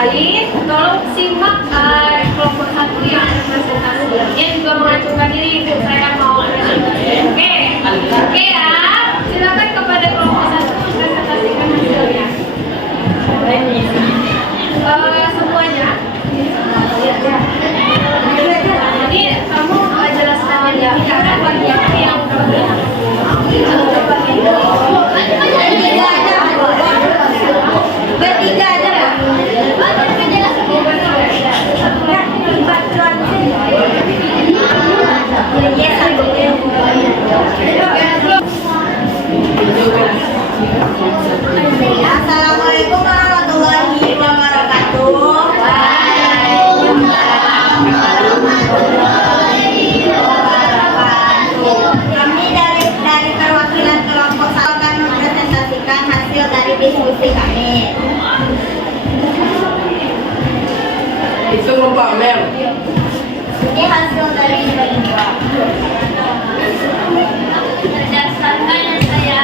lain, tolong simak kelompok satu yang presentasi. Dia juga mengajukan diri, Bu, saya mau presentasi. Oke ya. Silakan kepada kelompok satu presentasikan hasilnya. Semuanya. Jadi kamu jelaskan ya, karena bagi yang bertiga aja ya. Yes, Itu belum pamer. Ini hasil dari dua. Berdasarkan yang saya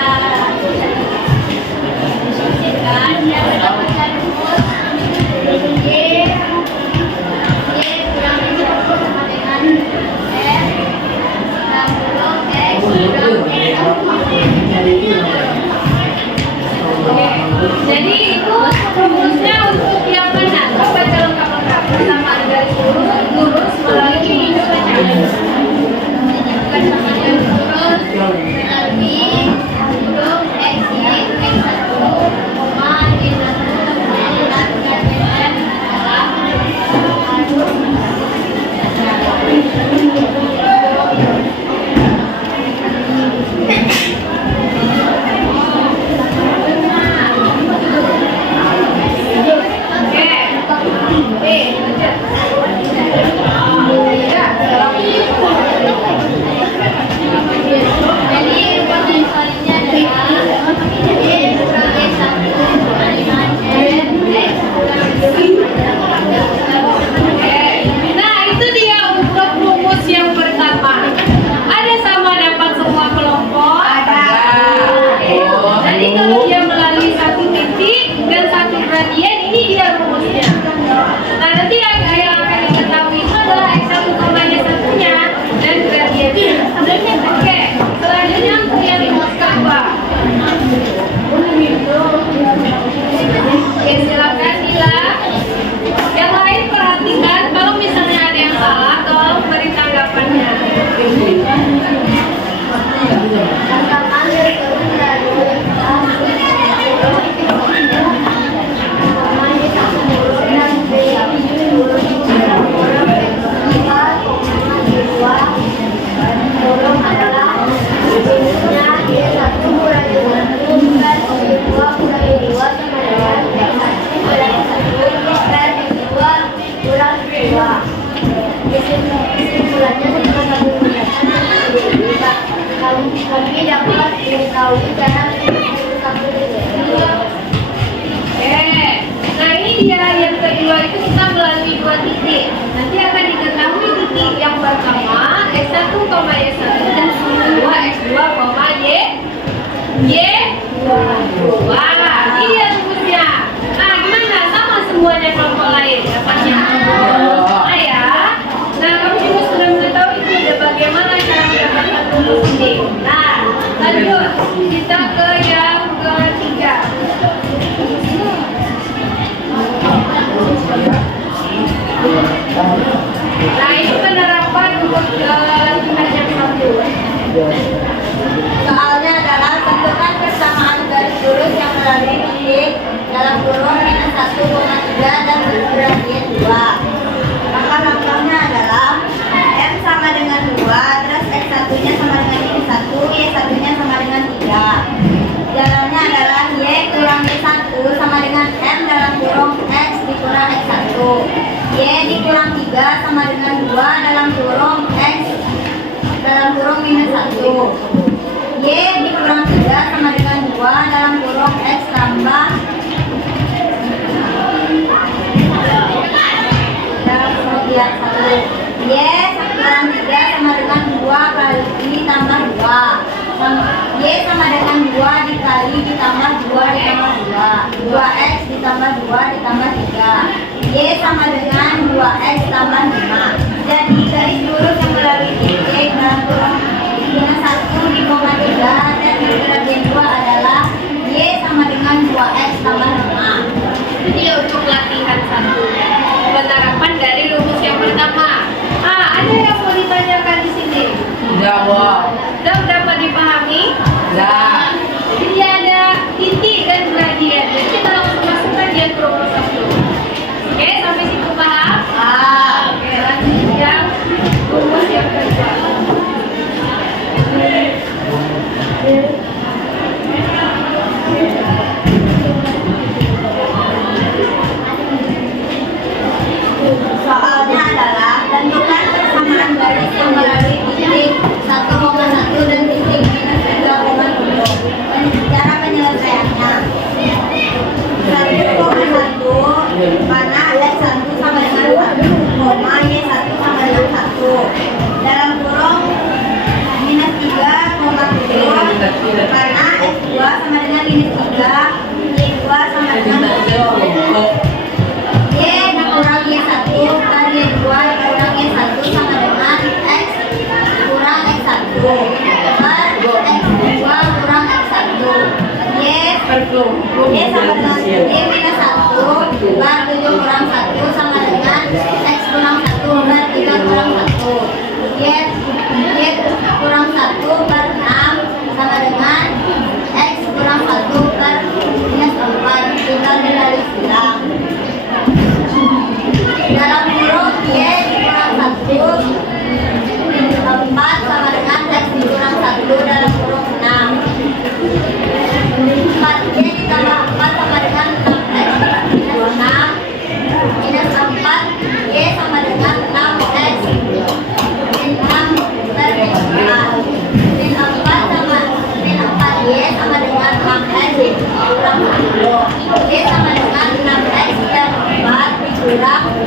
diskusikan, yang mendapatkan rumus Y kurang lebih sama dengan F tambah X kurang Oke, jadi itu rumusnya untuk yang mana? Coba baca lengkap-lengkap. Pertama ada garis lurus melalui ini bacaan. Bukan sama garis lurus melalui untuk X X1, koma Y1 dan KPN adalah harus Nah, itu dia untuk rumus yang pertama. Ada sama dapat semua kelompok? Ada. Jadi kalau dia melalui satu titik dan satu gradien, ini dia rumusnya. Nah, nanti yang akan diketahui itu adalah X1, Y1-nya dan gradiennya. Oke, selanjutnya untuk yang rumus kedua. Oke, silakan Dila. Yang lain perhatikan, kalau misalnya ada yang salah, tolong beri tanggapannya. Tanggapan dari kami dapat mengetahui cara Nah ini dia yang kedua itu kita melalui dua titik. Nanti akan diketahui titik yang pertama X1, Y1 dan suku 2 X2, Y2. Ini dia rumusnya. Nah gimana? Sama semuanya kelompok lain dapatnya? Nah ya. Nah kamu juga sudah mengetahui tidak bagaimana cara mendapatkan rumus ini. Nah lanjut kita ke yang ketiga. Nah ini penerapan untuk latihan yang satu. soalnya adalah tentukan persamaan garis lurus yang melalui titik dalam kurung -1, 3 dan gradien 2. Maka lambangnya adalah M sama dengan 2, terus X1-nya sama dengan -1, Y1-nya sama dengan 3. Jalannya adalah Y kurang Y1 sama dengan M dalam kurung X dikurang X1. Y dikurang 3 sama dengan 2 dalam kurung X dalam kurung -1. Y dikurang 3 sama dengan 2 dalam kurung X tambah dalam kurung 1. Y kurang 3 sama dengan 2 kali tambah 2. Y sama dengan 2 dikali ditambah 2 ditambah 2. 2X ditambah 2 ditambah 3. Y sama dengan 2X tambah 5. Jadi garis lurus yang melalui titik dalam kurung -1 di koma 3 dan gradien 2 adalah Y sama dengan 2X tambah 5. Ini untuk latihan satu. Penerapan dari rumus yang pertama. Ada yang mau ditanyakan di sini? Jawab. Sudah dapat dipahami? Dah. Jadi ada titik dan gradien. Jadi kita langsung masukkan dia ke rumus satu. Oke, sampai situ paham? Oke,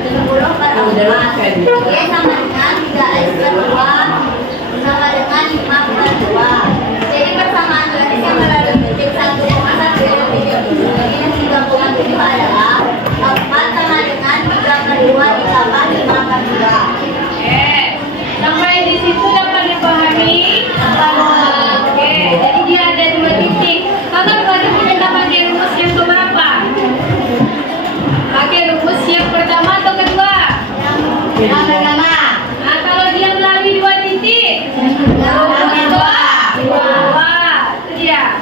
10 per 4. Y sama dengan 3X per 2 sama dengan 5 per 2. Jadi persamaan garis yang melalui titik 1,1 dan titik 3,7 adalah 4 sama dengan 3 per 2 ditambah 5 per 2. Sampai di situ dapat dipahami? Oke, jadi dia ada 2 titik. Kalau berarti kita pakai rumus yang keberapa? Pakai rumus yang pertama atau kedua? Yang pertama. Nah, kalau dia melalui 2 titik, dua. Itu dia.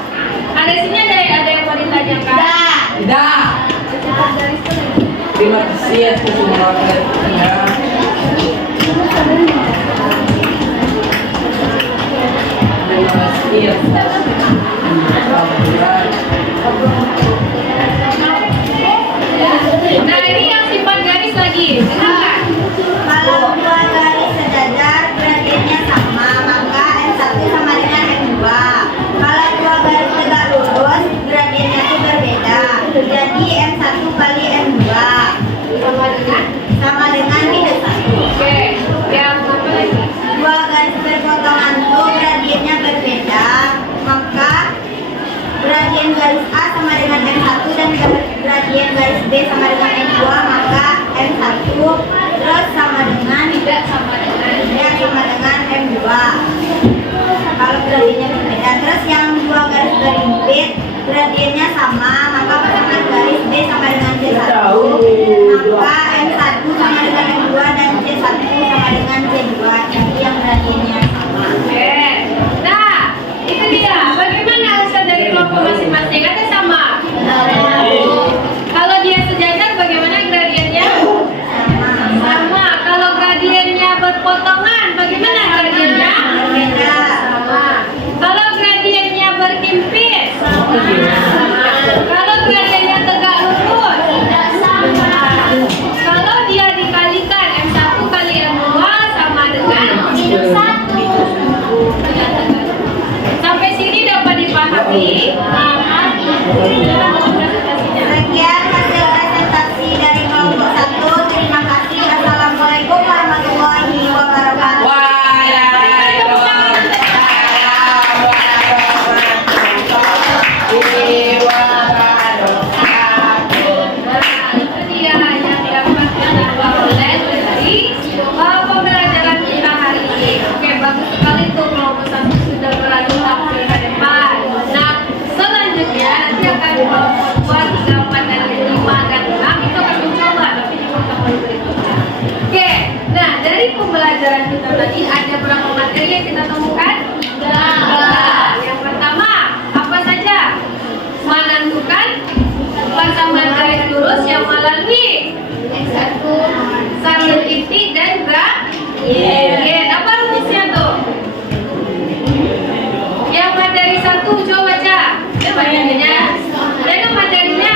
Ada sini ada yang mau ditanyakan? Tidak. Terima kasih atas semua perhatiannya. Terima kasih atas Nah, ini yang simpan garis lagi. Silakan. Kalau dua garis sejajar gradiennya sama, maka M1 sama dengan M2. Kalau dua garis tegak lurus, gradiennya itu berbeda. Jadi M1 kali M2 sama dengan minus 1. Oke, yang apa lagi? Dua garis berpotongan itu gradiennya berbeda, maka gradien garis A sama dengan M1 dan gradien garis B sama dengan M2, maka M1 terus sama dengan Tidak sama dengan M2. Kalau gradiennya berbeda, terus yang dua garis berhimpit gradiennya sama, maka pasangan garis B sama dengan C1, maka M1 sama dengan M2 dan C1 sama dengan C2. Jadi yang gradiennya sama. Oke. Nah, itu dia. Bagaimana hasil dari kelompok masing-masing? Ada sama? Kalau dia sejajar, bagaimana gradiennya? Sama. Kalau gradiennya berpotongan, bagaimana gradiennya? Berbeda. Sama. Kalau gradiennya berhimpit, kalau gradiennya tegak lurus, kalau dia dikalikan M1 kali M2 sama dengan minus 1. Sampai sini dapat dipahami? Sekian hasil presentasi dari kelompok 1. Terima kasih. Assalamualaikum warahmatullahi wabarakatuh. Itu dia yang dapat kita oleh dari pembelajaran kita hari ini. Oke, bagus sekali tuh kelompok 1 sudah beradu tampil ke depan. Nah, selanjutnya nanti akan kelompok 2, 3, 4, dan 5 dan 6 itu akan mencoba tapi di pertemuan berikutnya. Oke, nah dari pembelajaran kita tadi ada berapa materi yang kita temukan? Yang pertama, apa saja? Menentukan pasangan garis lurus yang melalui sambil titik dan gradien. Apa rumusnya tuh? Yang materi 1 coba baca materinya. Ada materinya.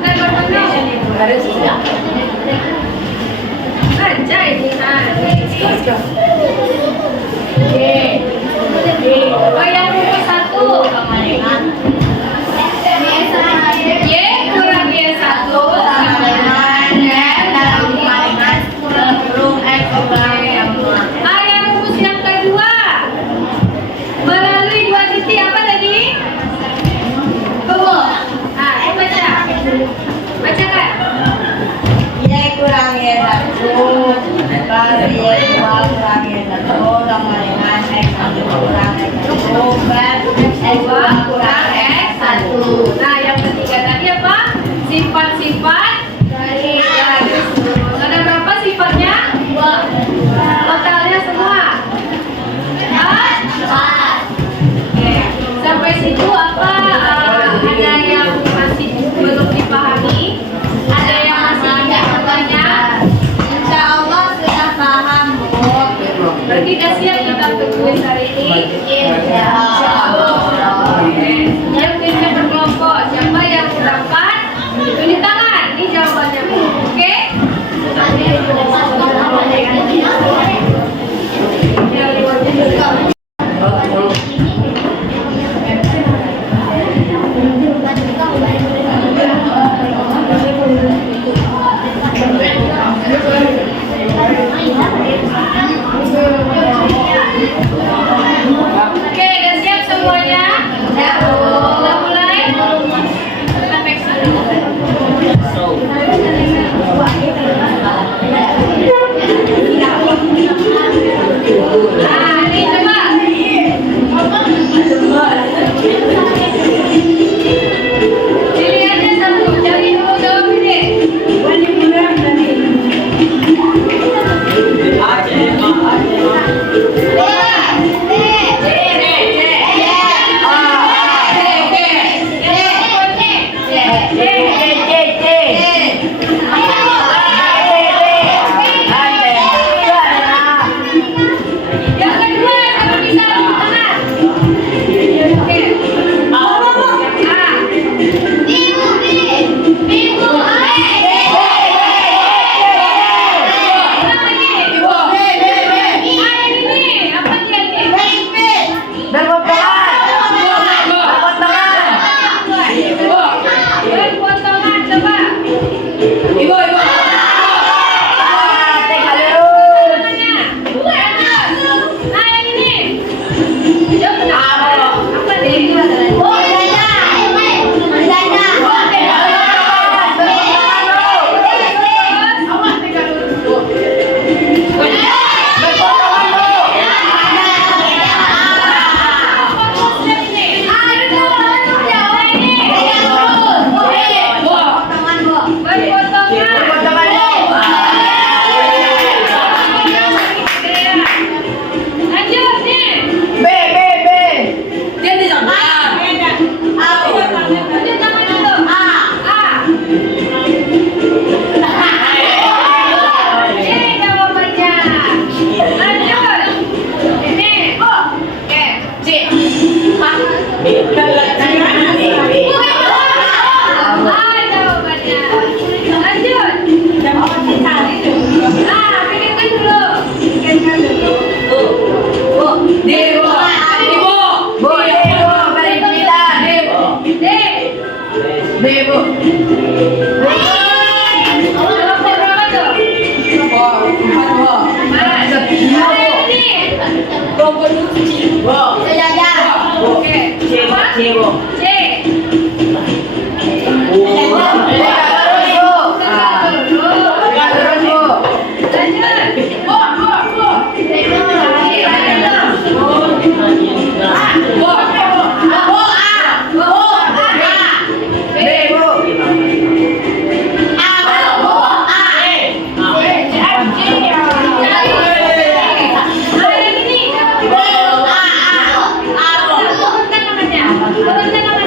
Dan bertemu. Baca ini. Oh, yang rumus 1 sama dengan Y kurang Y1 sama dengan M dalam minus 10X kurang. Yang rumus yang kedua melalui 2 titik apa tadi? Baca. Bacakan. Y kurang Y1 kali Y2 kurang Y1 sama dengan X1 kurang X1 per X2 kurang X1. Nah, yang ketiga tadi apa? Sifat-sifat dari garis lurus. Ada berapa sifatnya? 2. Totalnya semua? 4. Oke. Sampai situ apa? Ada yang masih belum dipahami? Ada yang masih ingin bertanya? Insya Allah sudah paham, Bu. Berarti sudah siap kita untuk kuis hari ini? Insya Allah. Maganda naman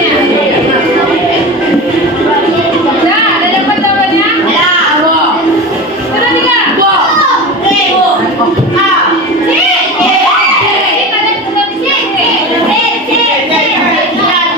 jawabannya? Dah, ada dapat jawabannya? Ya, Bu. Sudah tiga. Bu. Ibu. Ah. Ini pada sudah di sini. Dah.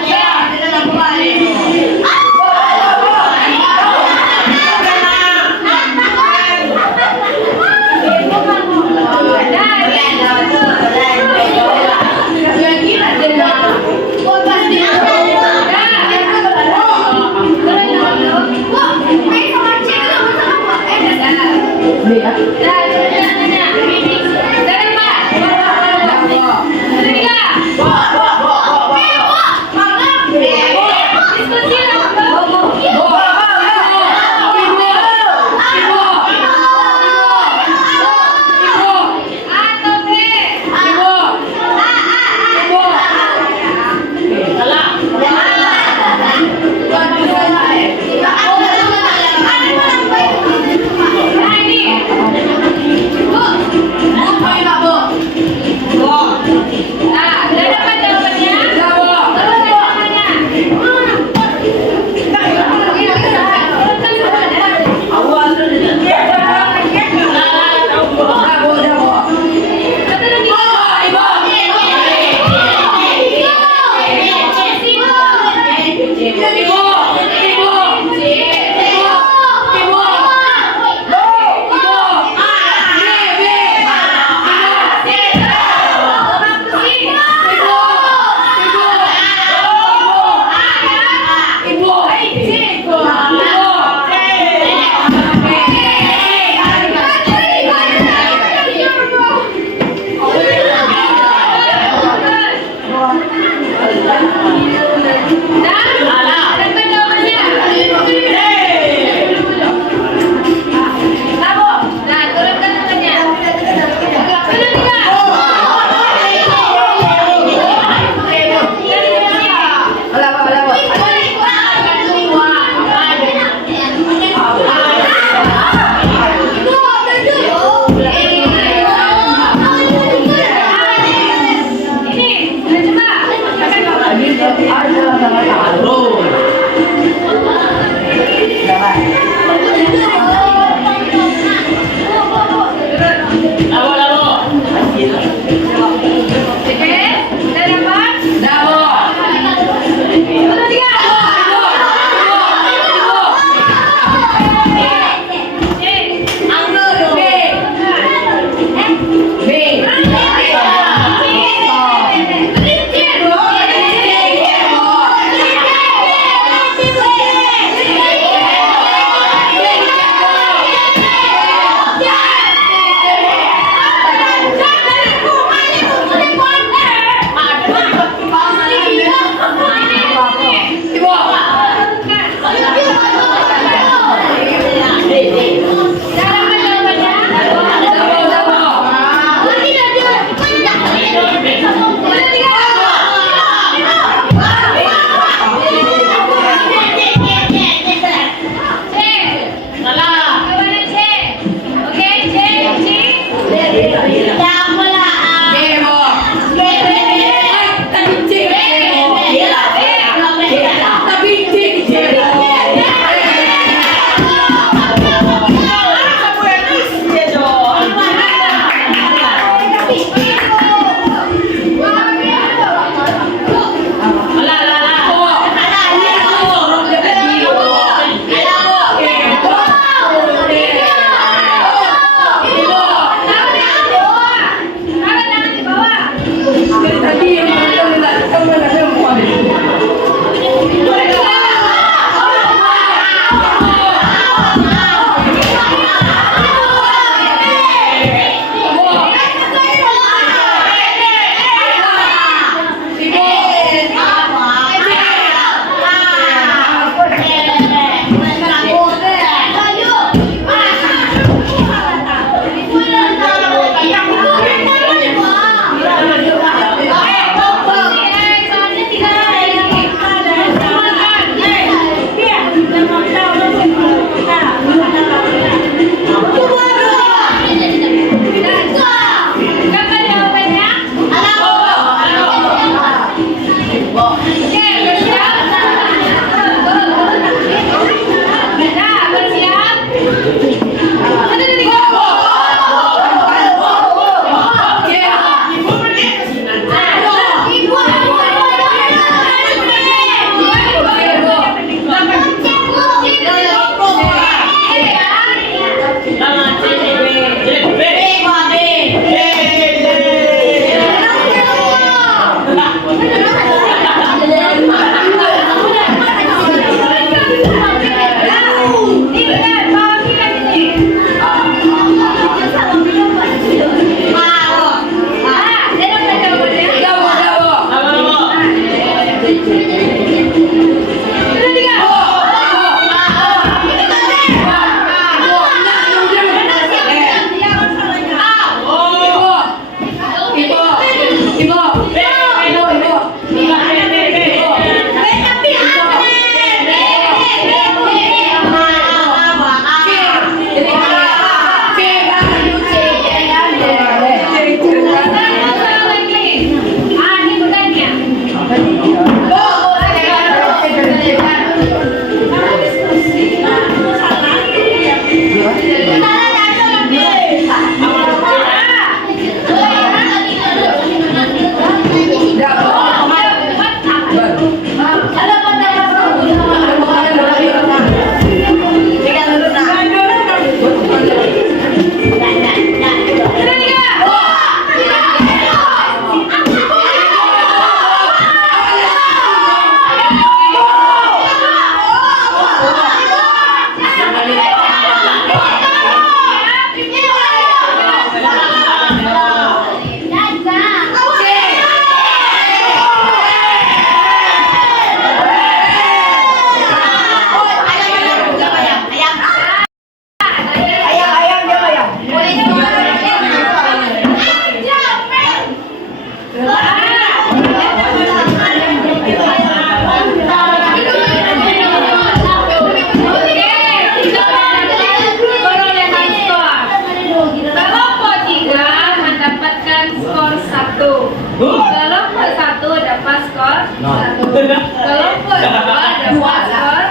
dapat skor.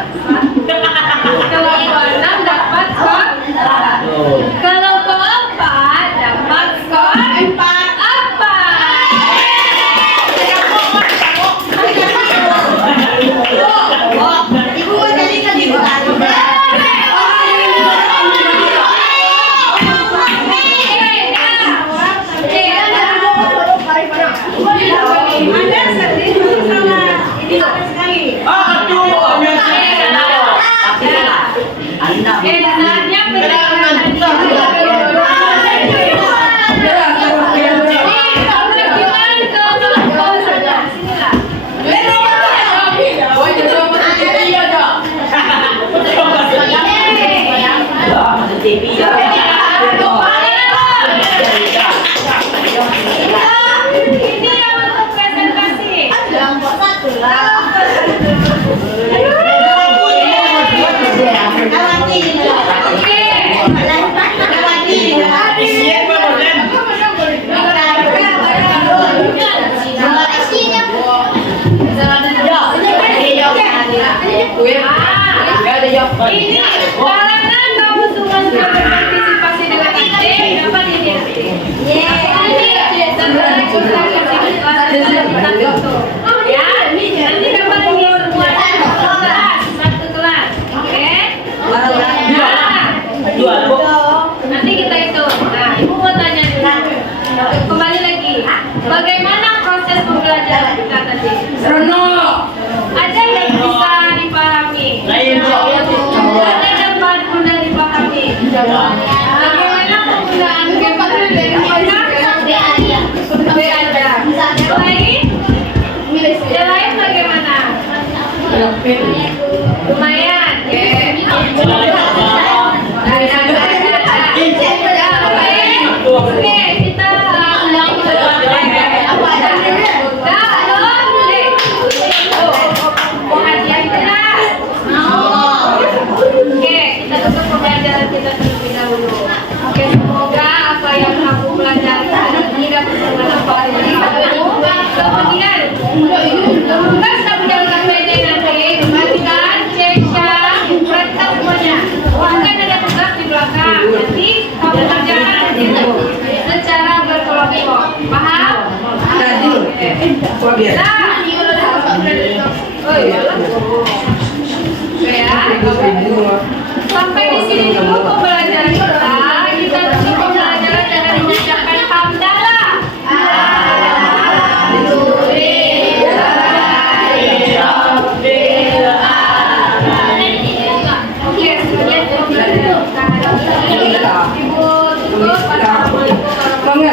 Kelompok 6 dapat skor. Kelompok 4 dapat skor 4. Ibu jadi kan ibu. Anda sendiri sama ini sekali. Sebenarnya penjelasan ini yang untuk presentasi. Kelompok 1 lah. Ini kalangan kamu semua sudah berpartisipasi dengan ide dapat ini. Ya, nanti dapat ini semua satu kelas, oke? Nanti kita hitung. Nah, ibu mau tanya dulu. Kembali lagi. Bagaimana proses pembelajaran kita tadi? Ada yang bisa dipahami? Ada yang mudah dipahami? Bagaimana penggunaan gambar dari mana? Ada. Yang lain? Yang lain bagaimana? Lumayan. Oke, kita Oke, kita tutup pembelajaran kita terlebih dahulu. Oke, semoga apa yang kamu pelajari hari ini dapat bermanfaat bagi kamu. Kemudian, tugas kamu dalam PD nanti, bagikan, cek, perintah semuanya. Mungkin ada tugas di belakang. Nanti kamu kerjakan di situ secara berkelompok. Paham? Oh iya. Sampai di sini dulu pembelajaran kita. Kita tutup pembelajaran dengan mengucapkan hamdalah. Oke, sekian pembelajaran kita. Ibu tutup. Assalamualaikum warahmatullahi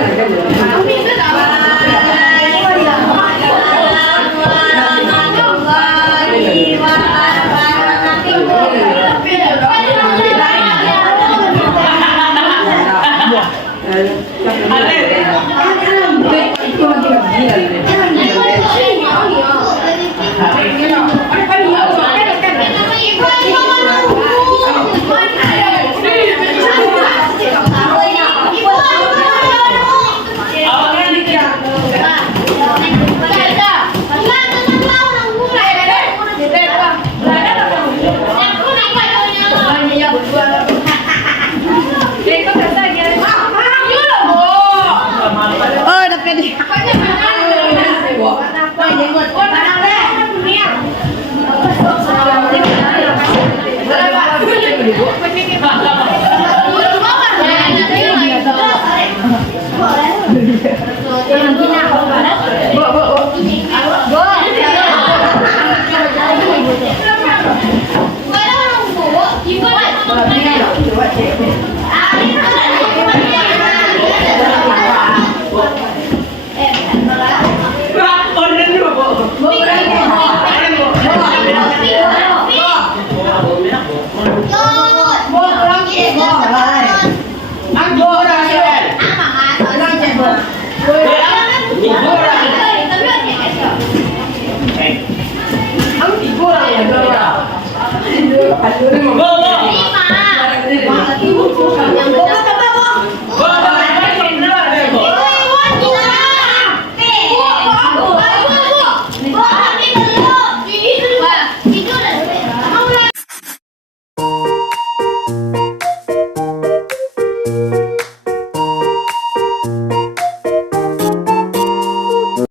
Go, go!